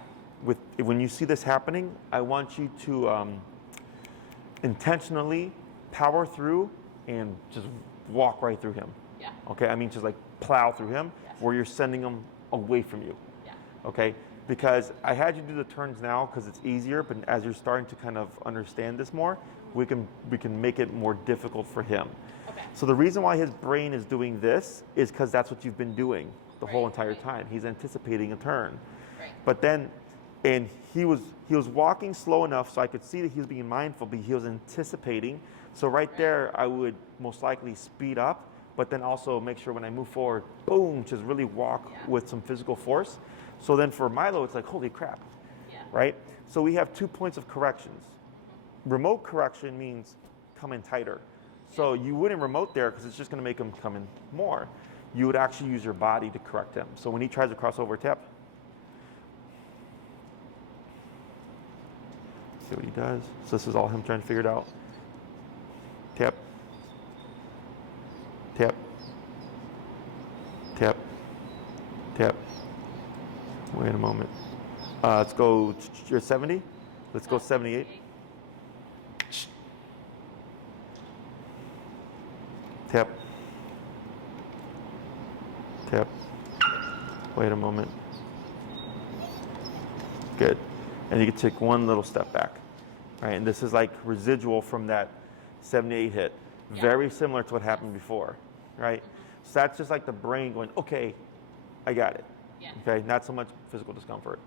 when you see this happening, I want you to intentionally power through and just walk right through him. Yeah. Okay. I mean, just like plow through him, where you're sending him away from you. Yeah. Okay. Because I had you do the turns now because it's easier, but as you're starting to kind of understand this more, we can make it more difficult for him. Okay. So the reason why his brain is doing this is because that's what you've been doing the whole entire time. He's anticipating a turn. Right. But then, and he was walking slow enough so I could see that he was being mindful, but he was anticipating. So right there, I would most likely speed up, but then also make sure when I move forward, boom, just really walk with some physical force. So then for Milo, it's like, holy crap, right? So we have 2 points of corrections. Remote correction means come in tighter. So you wouldn't remote there because it's just going to make him come in more. You would actually use your body to correct him. So when he tries to cross over, tap. See what he does. So this is all him trying to figure it out. Tap. Tap. Tap. Tap. Wait a moment. Let's go, you're 70? Let's go 78. Tap. Tap. Wait a moment. Good. And you can take one little step back. Right, and this is like residual from that 78 hit. Very similar to what happened before, right? So that's just like the brain going, okay, I got it. Yeah. Okay, not so much physical discomfort.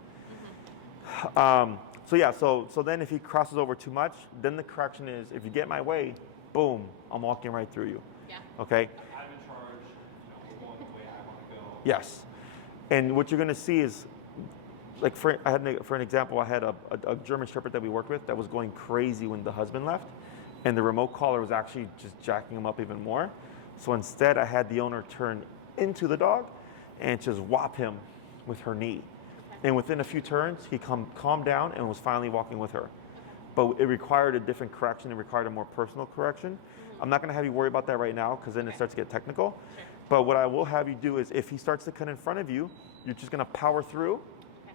Mm-hmm. So yeah, so then if he crosses over too much, then the correction is, if you get in my way, boom, I'm walking right through you. Yeah. Okay? I'm in charge. We're going the way I want to go. Yes. And what you're going to see is, like for an example, I had a German Shepherd that we worked with that was going crazy when the husband left, and the remote collar was actually just jacking him up even more. So instead, I had the owner turn into the dog and just whop him with her knee. And within a few turns, he calmed down and was finally walking with her. But it required a different correction. It required a more personal correction. I'm not going to have you worry about that right now because then it starts to get technical. Sure. But what I will have you do is if he starts to cut in front of you, you're just going to power through.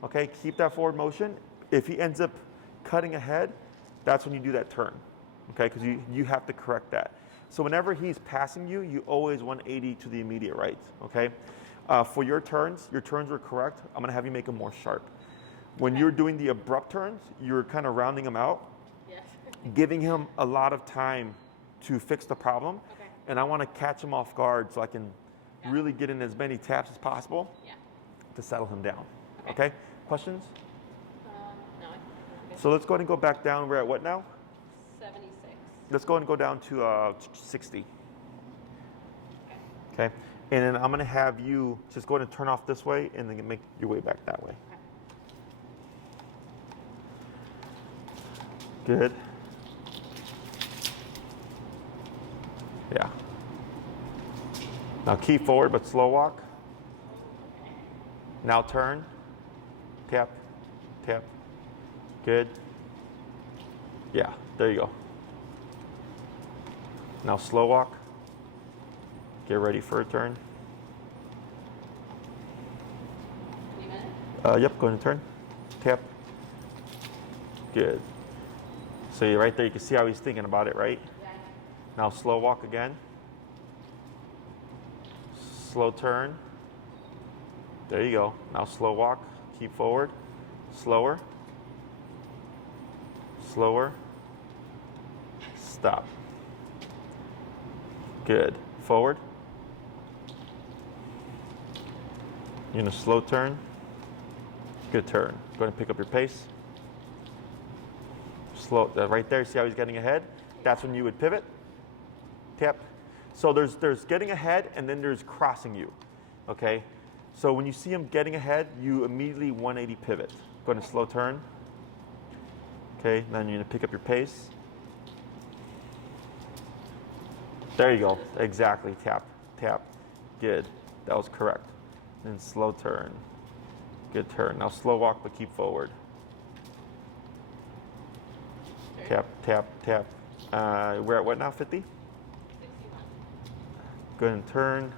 Okay, keep that forward motion. If he ends up cutting ahead, that's when you do that turn. Okay, because you have to correct that. So whenever he's passing you, you always 180 to the immediate right. Okay. For your turns were correct. I'm going to have you make them more sharp. When you're doing the abrupt turns, you're kind of rounding them out, Yes. giving him a lot of time to fix the problem. Okay. And I want to catch him off guard so I can really get in as many taps as possible Yeah. to settle him down. Okay? Questions? No. So let's go ahead and go back down. We're at what now? 76. Let's go ahead and go down to 60. Okay? And then I'm going to have you just go ahead and turn off this way and then make your way back that way. Okay. Good. Yeah. Now keep forward, but slow walk. Now turn. Tap, tap. Good. Yeah, there you go. Now slow walk. Get ready for a turn. Any minute? Yep, go ahead and turn. Tap. Good. So you're right there, you can see how he's thinking about it, right? Yeah. Now slow walk again. Slow turn. There you go. Now slow walk. Keep forward. Slower. Slower. Stop. Good. Forward. You're in a slow turn. Good turn. Go ahead and pick up your pace. Slow, right there, see how he's getting ahead? That's when you would pivot. Tap. So there's getting ahead and then there's crossing you, okay? So when you see him getting ahead, you immediately 180 pivot. Go ahead and slow turn. Okay, then you're gonna pick up your pace. There you go, exactly, tap, tap. Good, that was correct. Then slow turn, good turn. Now slow walk, but keep forward. Tap, tap, tap. We're at what now, 50? 61. Go ahead and turn.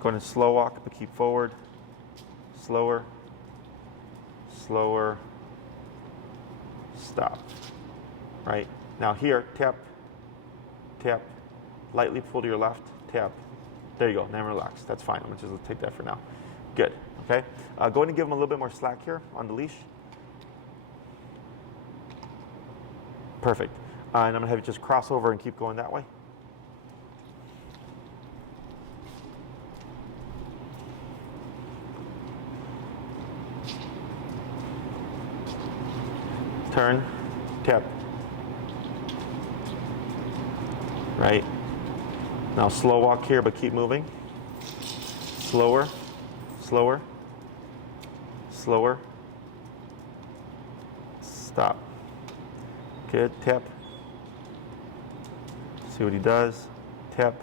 Go ahead and slow walk, but keep forward. Slower, slower, stop. Right, now here, tap, tap. Lightly pull to your left, tap. There you go, now relax, that's fine. I'm gonna just take that for now. Good, okay? Go ahead and give him a little bit more slack here on the leash. Perfect. And I'm gonna have you just cross over and keep going that way. Turn, tap. Right. Now slow walk here, but keep moving. Slower, slower, slower. Stop. Good, tap. See what he does. Tap,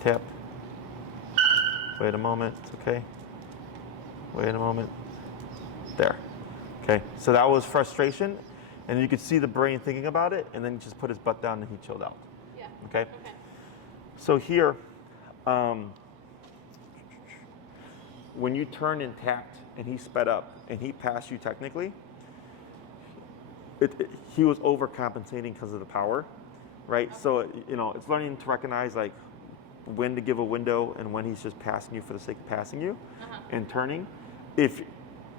tap. Wait a moment, it's okay. Wait a moment. There. Okay, so that was frustration, and you could see the brain thinking about it, and then he just put his butt down and he chilled out. Yeah. Okay? Okay. So here, when you turned and tapped and he sped up and he passed you technically, he was overcompensating because of the power, right? Okay. So, it's learning to recognize like when to give a window and when he's just passing you for the sake of passing you and turning.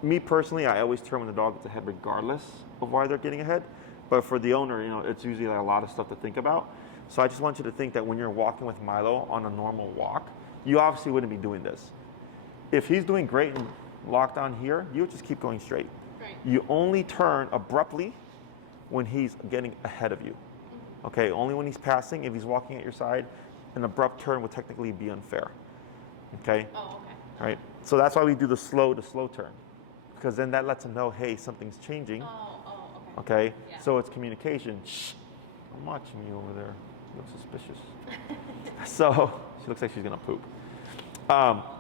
Me personally, I always turn when the dog gets ahead regardless of why they're getting ahead. But for the owner, it's usually like a lot of stuff to think about. So I just want you to think that when you're walking with Milo on a normal walk, you obviously wouldn't be doing this. If he's doing great and locked on here, you would just keep going straight. Right. You only turn abruptly when he's getting ahead of you. Okay, only when he's passing. If he's walking at your side, an abrupt turn would technically be unfair. Okay? Oh, okay. Right? So that's why we do the slow to slow turn. Because then that lets him know, hey, something's changing. Oh, Okay? Yeah. So it's communication. Shh, I'm watching you over there. You look suspicious. So she looks like she's gonna poop.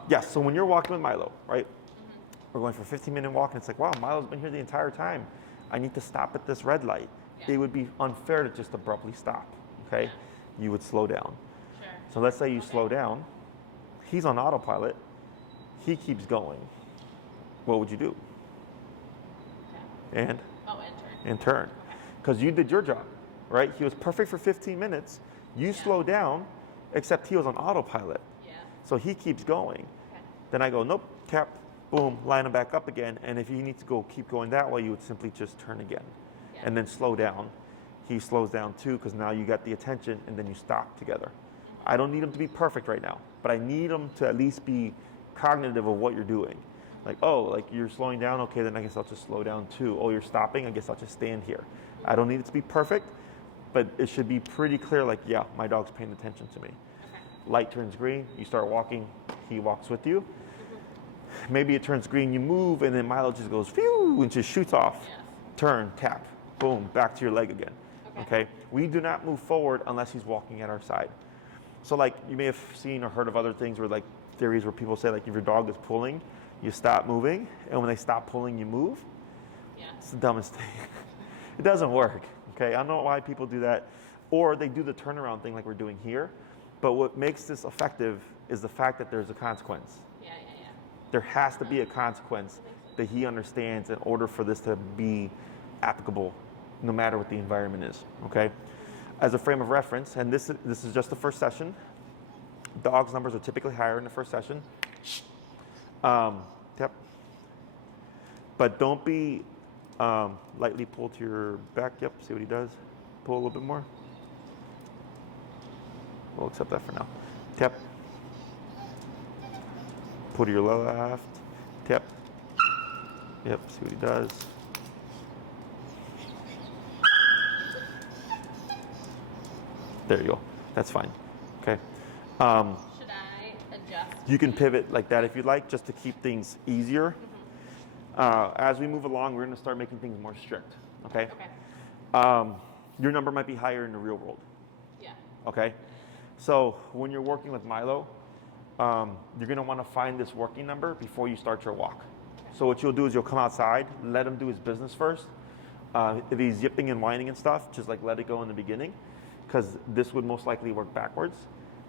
Yes, so when you're walking with Milo, right? We're going for a 15-minute walk and it's like, wow, Milo's been here the entire time. I need to stop at this red light. Yeah. It would be unfair to just abruptly stop, okay? Yeah. You would slow down. Sure. So let's say you slow down. He's on autopilot. He keeps going. What would you do? Okay. And And turn. turn. Okay. Because you did your job, right? He was perfect for 15 minutes. You slowed down, except he was on autopilot. Yeah. So he keeps going. Okay. Then I go, nope, tap, boom, line him back up again. And if you need to go keep going that way, you would simply just turn again. Yeah. And then slow down. He slows down too, because now you got the attention and then you stop together. I don't need him to be perfect right now, but I need him to at least be cognitive of what you're doing. Like, oh, like you're slowing down, okay, then I guess I'll just slow down too. Oh, you're stopping, I guess I'll just stand here. I don't need it to be perfect, but it should be pretty clear, like, yeah, my dog's paying attention to me. Okay. Light turns green, you start walking, he walks with you. Maybe it turns green, you move, and then Milo just goes, phew, and just shoots off. Yes. Turn, tap, boom, back to your leg again. Okay. Okay? We do not move forward unless he's walking at our side. So like you may have seen or heard of other things where like theories where people say like if your dog is pulling, you stop moving, and when they stop pulling, you move. Yeah. It's the dumbest thing. It doesn't work. Okay, I don't know why people do that, or they do the turnaround thing like we're doing here. But what makes this effective is the fact that there's a consequence. Yeah. There has to be a consequence that he understands in order for this to be applicable, no matter what the environment is. Okay. As a frame of reference, and this is just the first session. Dogs' numbers are typically higher in the first session. Yep. But don't be lightly pull to your back. Yep, see what he does. Pull a little bit more. We'll accept that for now. Tap. Pull to your left. Tap. Yep, see what he does. There you go. That's fine. Okay. Should I adjust? You can pivot like that if you'd like, just to keep things easier. As we move along, we're going to start making things more strict. Okay. Okay. Your number might be higher in the real world. Yeah. Okay. So when you're working with Milo, you're going to want to find this working number before you start your walk. So what you'll do is you'll come outside, let him do his business first. If he's yipping and whining and stuff, just like let it go in the beginning, because this would most likely work backwards,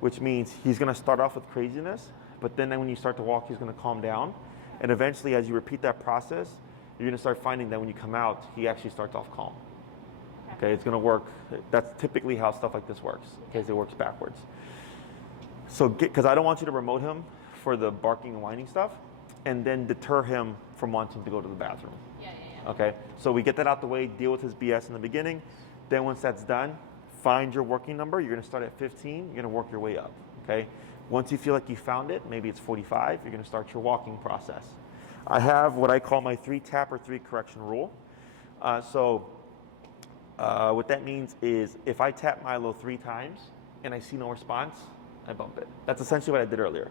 which means he's going to start off with craziness, but then when you start to walk, he's going to calm down. And eventually, as you repeat that process, you're going to start finding that when you come out, he actually starts off calm. Okay, it's going to work. That's typically how stuff like this works, because it works backwards. So, because I don't want you to remote him for the barking and whining stuff, and then deter him from wanting to go to the bathroom. Yeah. Okay, so we get that out the way, deal with his BS in the beginning. Then once that's done, find your working number. You're going to start at 15. You're going to work your way up. Okay. Once you feel like you found it, maybe it's 45. You're going to start your walking process. I have what I call my 3 tap or 3 correction rule. What that means is if I tap Milo 3 times and I see no response, I bump it. That's essentially what I did earlier.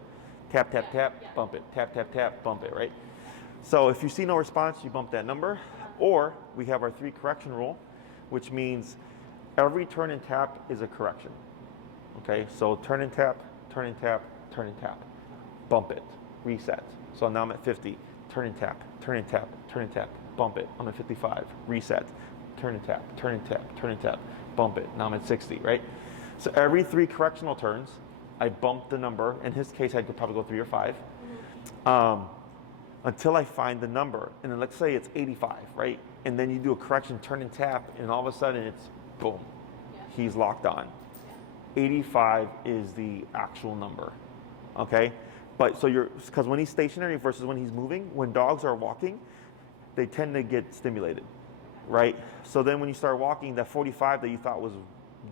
Tap, tap, tap, bump it. Tap, tap, tap, bump it, right? So if you see no response, you bump that number. Or we have our 3 correction rule, which means every turn and tap is a correction. Okay, so turn and tap, turn and tap, turn and tap. Bump it, reset. So now I'm at 50. Turn and tap, turn and tap, turn and tap. Bump it. I'm at 55. Reset. Turn and tap, turn and tap, turn and tap. Bump it. Now I'm at 60, right? So every 3 correctional turns, I bump the number. In his case, I could probably go 3 or 5. Until I find the number. And then let's say it's 85, right? And then you do a correction, turn and tap, and all of a sudden it's boom. Yeah. He's locked on. 85 is the actual number, okay? But so because when he's stationary versus when he's moving, when dogs are walking, they tend to get stimulated, right? So then when you start walking, that 45 that you thought was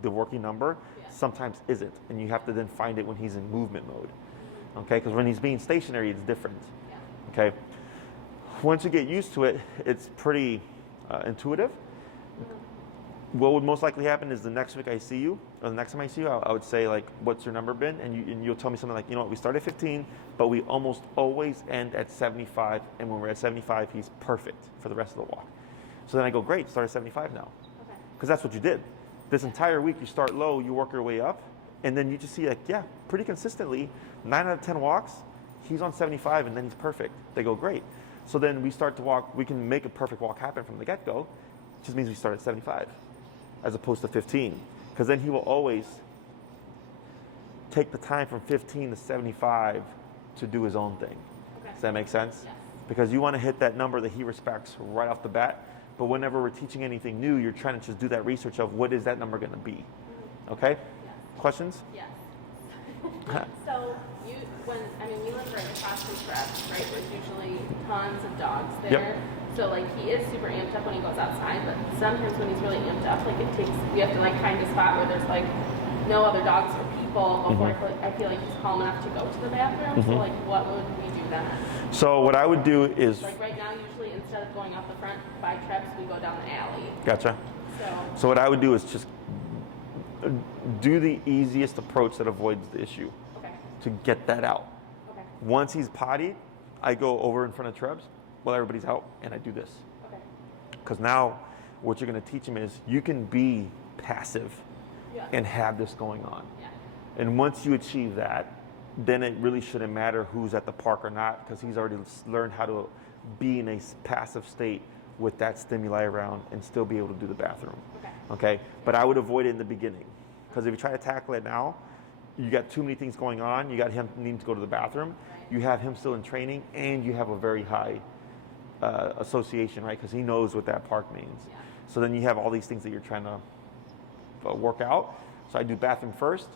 the working number sometimes isn't, and you have to then find it when he's in movement mode. Okay, because when he's being stationary, it's different. Okay, once you get used to it, it's pretty intuitive. What would most likely happen is the next week I see you, or the next time I see you, I would say like, what's your number been? And you'll tell me something like, you know what, we start at 15, but we almost always end at 75. And when we're at 75, he's perfect for the rest of the walk. So then I go, great, start at 75 now. Because that's what you did. This entire week, you start low, you work your way up, and then you just see like, yeah, pretty consistently, 9 out of 10 walks, he's on 75 and then he's perfect. They go, great. So then we start to walk, we can make a perfect walk happen from the get-go. It just means we start at 75. As opposed to 15, because then he will always take the time from 15 to 75 to do his own thing. Does that make sense? Yes. Because you want to hit that number that he respects right off the bat, but whenever we're teaching anything new, you're trying to just do that research of what is that number going to be. Okay? Yes. Questions? Yes. So we live right across from Fred's, right? There's usually tons of dogs there. Yep. So like he is super amped up when he goes outside, but sometimes when he's really amped up, like we have to like find a spot where there's like no other dogs or people before I feel like he's calm enough to go to the bathroom. So like what would we do then? So what I would do is... Like right now, usually instead of going out the front 5 trips, we go down the alley. Gotcha. So what I would do is just do the easiest approach that avoids the issue to get that out. Okay. Once he's potty, I go over in front of Trebs while everybody's out, and I do this. Okay. Because now what you're going to teach him is you can be passive and have this going on. Yeah. And once you achieve that, then it really shouldn't matter who's at the park or not, because he's already learned how to be in a passive state with that stimuli around and still be able to do the bathroom. Okay? But I would avoid it in the beginning, because if you try to tackle it now, you got too many things going on. You got him needing to go to the bathroom. You have him still in training, and you have a very high association, right? Because he knows what that park means. Yeah. So then you have all these things that you're trying to work out. So I do bathroom first,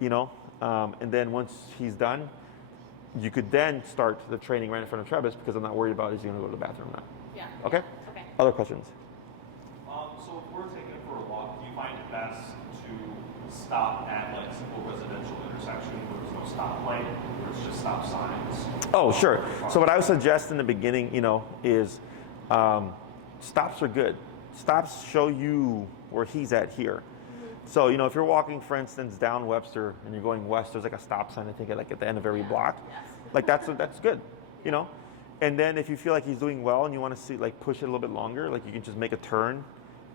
and then once he's done, you could then start the training right in front of Travis, because I'm not worried about is he going to go to the bathroom or not. Yeah. Okay? Okay. Other questions? So if we're taking it for a walk, do you find it best to stop at like simple residential intersection where there's no stoplight, where it's just stop signs? Oh, sure. So what I would suggest in the beginning, is stops are good. Stops show you where he's at here. So, if you're walking, for instance, down Webster and you're going west, there's like a stop sign, I think, at the end of every block. Yes. Like that's good, And then if you feel like he's doing well and you want to see, like, push it a little bit longer, like you can just make a turn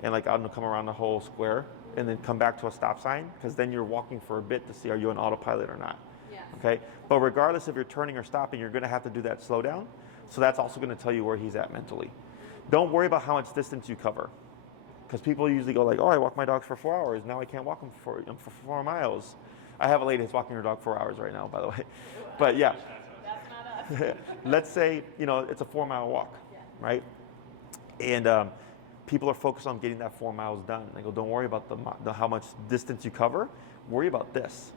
and like, I don't know, come around the whole square and then come back to a stop sign, because then you're walking for a bit to see are you on autopilot or not. Yes. Okay? But regardless if you're turning or stopping, you're going to have to do that slowdown. So that's also going to tell you where he's at mentally. Don't worry about how much distance you cover. Because people usually go like, oh, I walk my dogs for 4 hours. Now I can't walk them for 4 miles. I have a lady who's walking her dog 4 hours right now, by the way. But yeah, That's not us. let's say, it's a 4-mile walk, right? And people are focused on getting that 4 miles done. They go, don't worry about the how much distance you cover. Worry about this.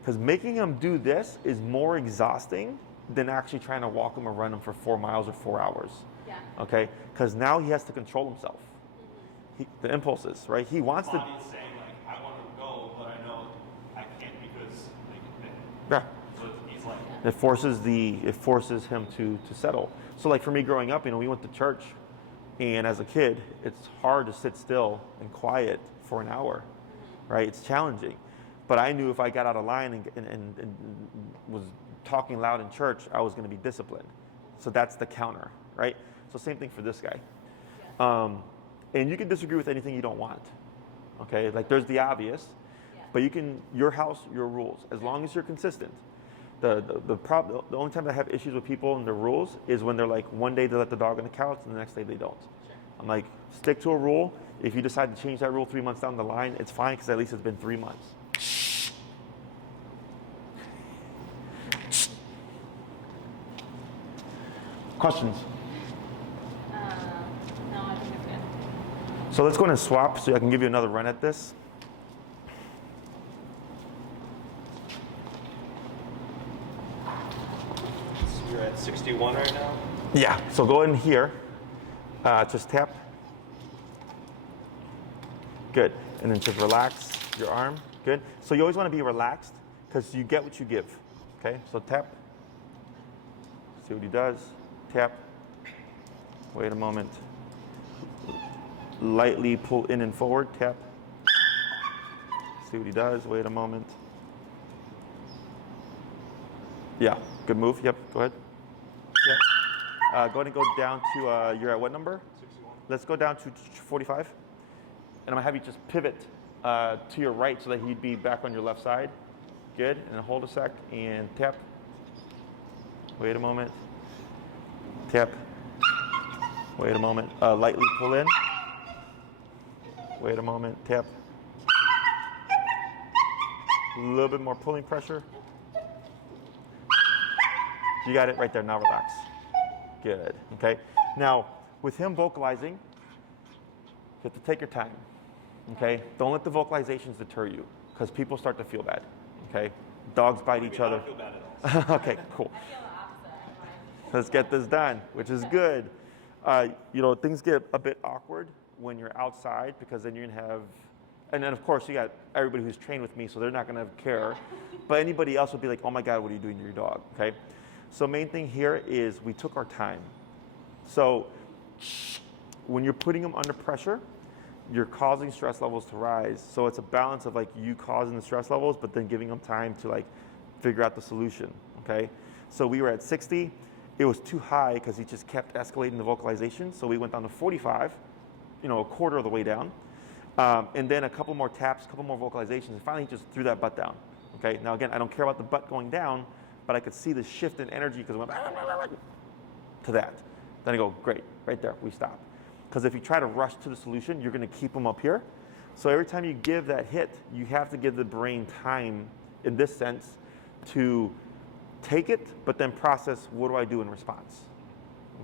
Because making him do this is more exhausting than actually trying to walk him or run him for 4 miles or 4 hours. Yeah. Okay? Because now he has to control himself. The impulses, right? He wants to. Body's saying like, I want to go, but I know I can't because Yeah. So he's like, It forces him to settle. So like for me growing up, we went to church, and as a kid, it's hard to sit still and quiet for an hour, right? It's challenging. But I knew if I got out of line and was talking loud in church, I was going to be disciplined. So that's the counter, right? So same thing for this guy. And you can disagree with anything you don't want, okay? Like there's the obvious, but your house, your rules, as long as you're consistent. The only time I have issues with people and their rules is when they're like, one day they let the dog on the couch and the next day they don't. Sure. I'm like, stick to a rule. If you decide to change that rule 3 months down the line, it's fine, because at least it's been 3 months. Questions? No, I think it's good. So let's go ahead and swap so I can give you another run at this. so you're at 61 right now? Yeah, so go in here, just tap. Good, and then just relax your arm. Good. So you always want to be relaxed because you get what you give. Okay, so tap. See what he does. Tap. Wait a moment. Lightly pull in and forward. Tap. See what he does. Wait a moment. Yeah, good move. Yep, go ahead. Yep. Go ahead and go down to, you're at what number? 61. Let's go down to 45. And I'm gonna have you just pivot to your right so that he'd be back on your left side. Good, and then hold a sec and tap. Wait a moment. Tap. Wait a moment. Lightly pull in. Wait a moment. Tap. A little bit more pulling pressure. You got it right there. Now relax. Good. Okay. Now, with him vocalizing, you have to take your time. Okay. Don't let the vocalizations deter you, because people start to feel bad. Okay. Dogs bite each other. I don't feel bad at all. Okay. Cool. I feel the opposite. Let's get this done, which is good. You know, things get a bit awkward when you're outside, because then you're gonna have, and then of course you got everybody who's trained with me, so they're not gonna care. But anybody else would be like, oh my God, what are you doing to your dog? Okay. So main thing here is we took our time. So when you're putting them under pressure, you're causing stress levels to rise. So it's a balance of like you causing the stress levels, but then giving them time to like figure out the solution. Okay. So we were at 60. It was too high because he just kept escalating the vocalization. So we went down to 45, you know, a quarter of the way down. And then a couple more taps, a couple more vocalizations, and finally he just threw that butt down. Okay. Now again, I don't care about the butt going down, but I could see the shift in energy because it went to that. Then I go, great, right there, we stop. Because if you try to rush to the solution, you're gonna keep them up here. So every time you give that hit, you have to give the brain time, in this sense, to take it, but then process, what do I do in response?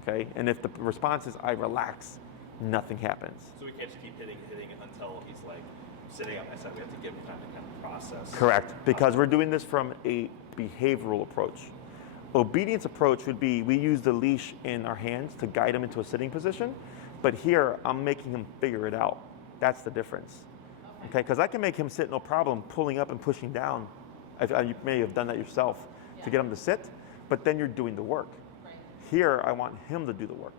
Okay, and if the response is I relax, nothing happens. So we can't just keep hitting until he's like sitting on my side. We have to give him time to kind of process. Correct, because we're doing this from a behavioral approach. Obedience approach would be, we use the leash in our hands to guide him into a sitting position, but here I'm making him figure it out. That's the difference. Okay, because I can make him sit no problem, pulling up and pushing down. You may have done that yourself to get him to sit, but then you're doing the work. Right. Here, I want him to do the work.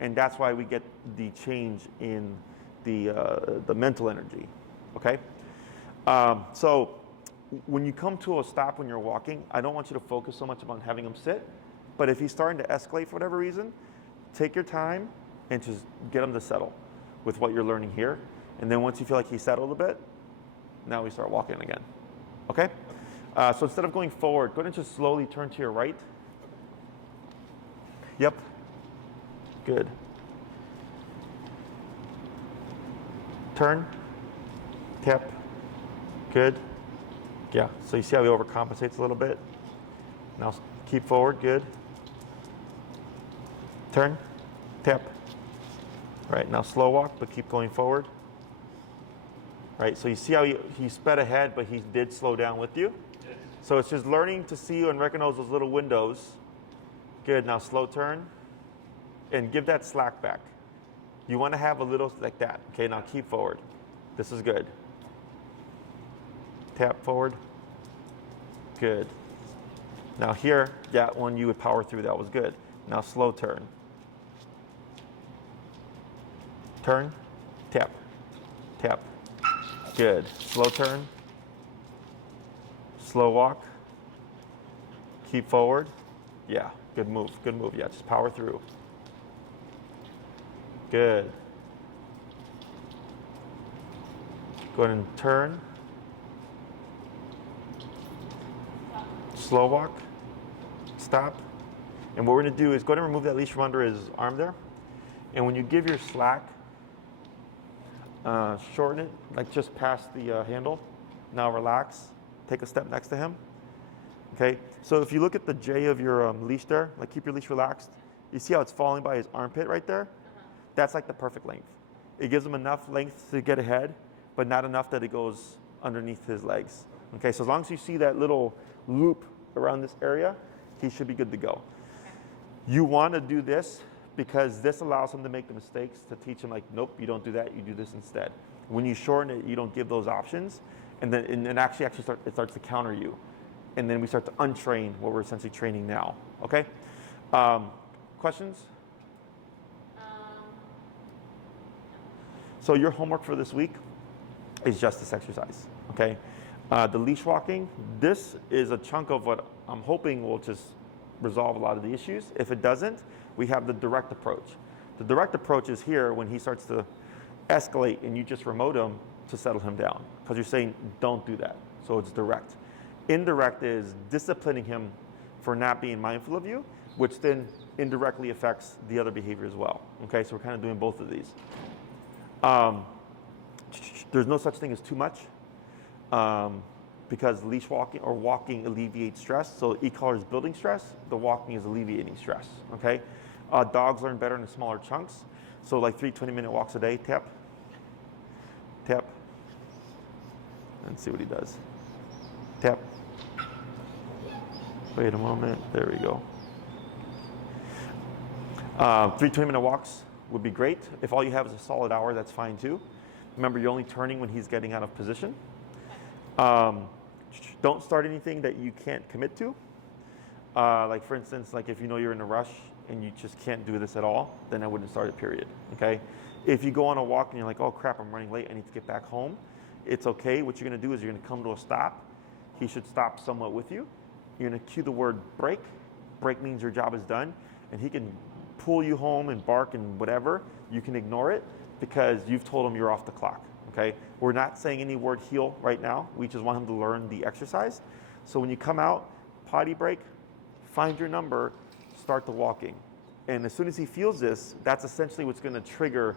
And that's why we get the change in the mental energy, okay? So when you come to a stop when you're walking, I don't want you to focus so much on having him sit, but if he's starting to escalate for whatever reason, take your time and just get him to settle with what you're learning here. And then once you feel like he's settled a bit, now we start walking again, okay? So instead of going forward, go ahead and just slowly turn to your right. Yep. Good. Turn. Tap. Good. Yeah. So you see how he overcompensates a little bit? Now keep forward. Good. Turn. Tap. Right. Now slow walk, but keep going forward. Right. So you see how he sped ahead, but he did slow down with you. So it's just learning to see you and recognize those little windows. Good. Now slow turn. And give that slack back. You want to have a little like that. Okay, now keep forward. This is good. Tap forward. Good. Now here, that one you would power through. That was good. Now slow turn. Turn. Tap. Tap. Good. Slow turn. Slow walk. Keep forward. Yeah, good move. Good move. Yeah, just power through. Good. Go ahead and turn. Slow walk. Stop. And what we're going to do is go ahead and remove that leash from under his arm there. And when you give your slack, shorten it, like just past the handle. Now relax. Take a step next to him. Okay? So if you look at the J of your leash there, like keep your leash relaxed. You see how it's falling by his armpit right there? That's like the perfect length. It gives him enough length to get ahead, but not enough that it goes underneath his legs. Okay, so as long as you see that little loop around this area, he should be good to go. Okay. You want to do this because this allows him to make the mistakes to teach him like, nope, you don't do that, you do this instead. When you shorten it, you don't give those options, and then and actually it starts to counter you, and then we start to untrain what we're essentially training now. Okay. Questions? So your homework for this week is just this exercise. Okay. The leash walking. This is a chunk of what I'm hoping will just resolve a lot of the issues. If it doesn't, we have the direct approach. The direct approach is here when he starts to escalate and you just remote him to settle him down, because you're saying don't do that. So it's direct. Indirect is disciplining him for not being mindful of you, which then indirectly affects the other behavior as well. Okay, so we're kind of doing both of these. There's no such thing as too much, because leash walking or walking alleviates stress. So e-collar is building stress, the walking is alleviating stress. Okay, dogs learn better in smaller chunks. So like 3 20-minute walks a day, tap, tap, and see what he does. Tap. Wait a moment, there we go. 3 20-minute walks would be great. If all you have is a solid hour, that's fine too. Remember, you're only turning when he's getting out of position. Don't start anything that you can't commit to. Like for instance, like if you know you're in a rush and you just can't do this at all, then I wouldn't start it, period. Okay? If you go on a walk and you're like, oh crap, I'm running late, I need to get back home, it's okay. What you're gonna do is you're gonna come to a stop. He should stop somewhat with you. You're gonna cue the word break. Break means your job is done, and he can pull you home and bark and whatever. You can ignore it because you've told him you're off the clock. Okay? We're not saying any word heel right now. We just want him to learn the exercise. So when you come out, potty break, find your number, start the walking. And as soon as he feels this, that's essentially what's going to trigger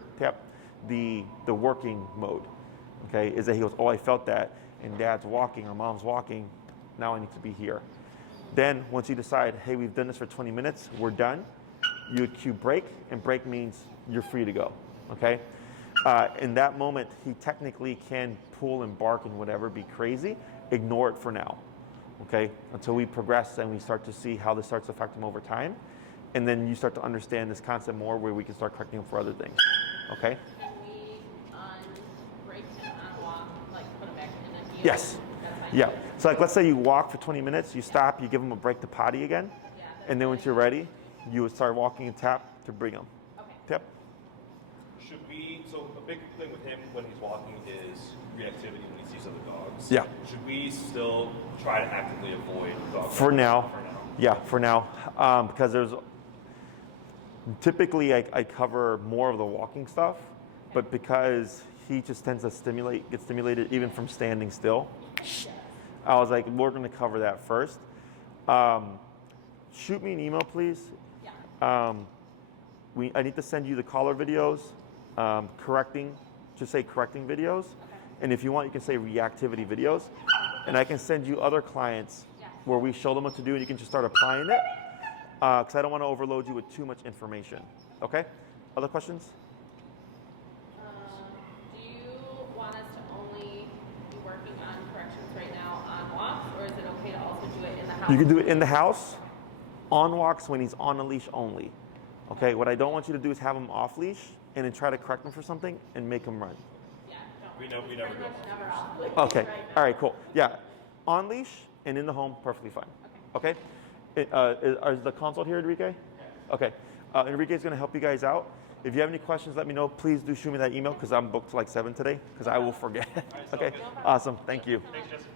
the working mode. Okay? Is that he goes, oh, I felt that, and dad's walking or mom's walking, now I need to be here. Then once you decide, hey, we've done this for 20 minutes, we're done, you would cue break, and break means you're free to go. Okay? In that moment, he technically can pull and bark and whatever, be crazy. Ignore it for now, okay? Until we progress and we start to see how this starts to affect him over time. And then you start to understand this concept more where we can start correcting him for other things, okay? Can we break him on walk, like put him back in a heel? Yes. Yeah. So like let's say you walk for 20 minutes, you stop, you give him a break to potty again. Yeah. And then once you're ready, you would start walking and tap to bring him. Okay. Tap. So a big thing with him when he's walking is reactivity when he sees other dogs. Yeah. Should we still try to actively avoid dogs? For now. Yeah, for now. Because there's, typically I cover more of the walking stuff, but because he just tends to get stimulated even from standing still, I was like, we're gonna cover that first. Shoot me an email, please. Yeah. I need to send you the collar videos, just say correcting videos. Okay. And if you want, you can say reactivity videos. And I can send you other clients where we show them what to do and you can just start applying it. Because I don't want to overload you with too much information. Okay? Other questions? Do you want us to only be working on corrections right now on walks, or is it okay to also do it in the house? You can do it in the house, on walks when he's on a leash only. Okay, what I don't want you to do is have him off leash and then try to correct him for something and make him run. Yeah, We never go. never off leash. Okay, Right now. all right, cool. Yeah, on leash and in the home, perfectly fine. Okay? Is the consult here, Enrique? Okay. Enrique's going to help you guys out. If you have any questions, let me know. Please do shoot me that email because I'm booked to like 7 today because I will forget. Okay? Awesome. Thank you. Thanks, Jessica.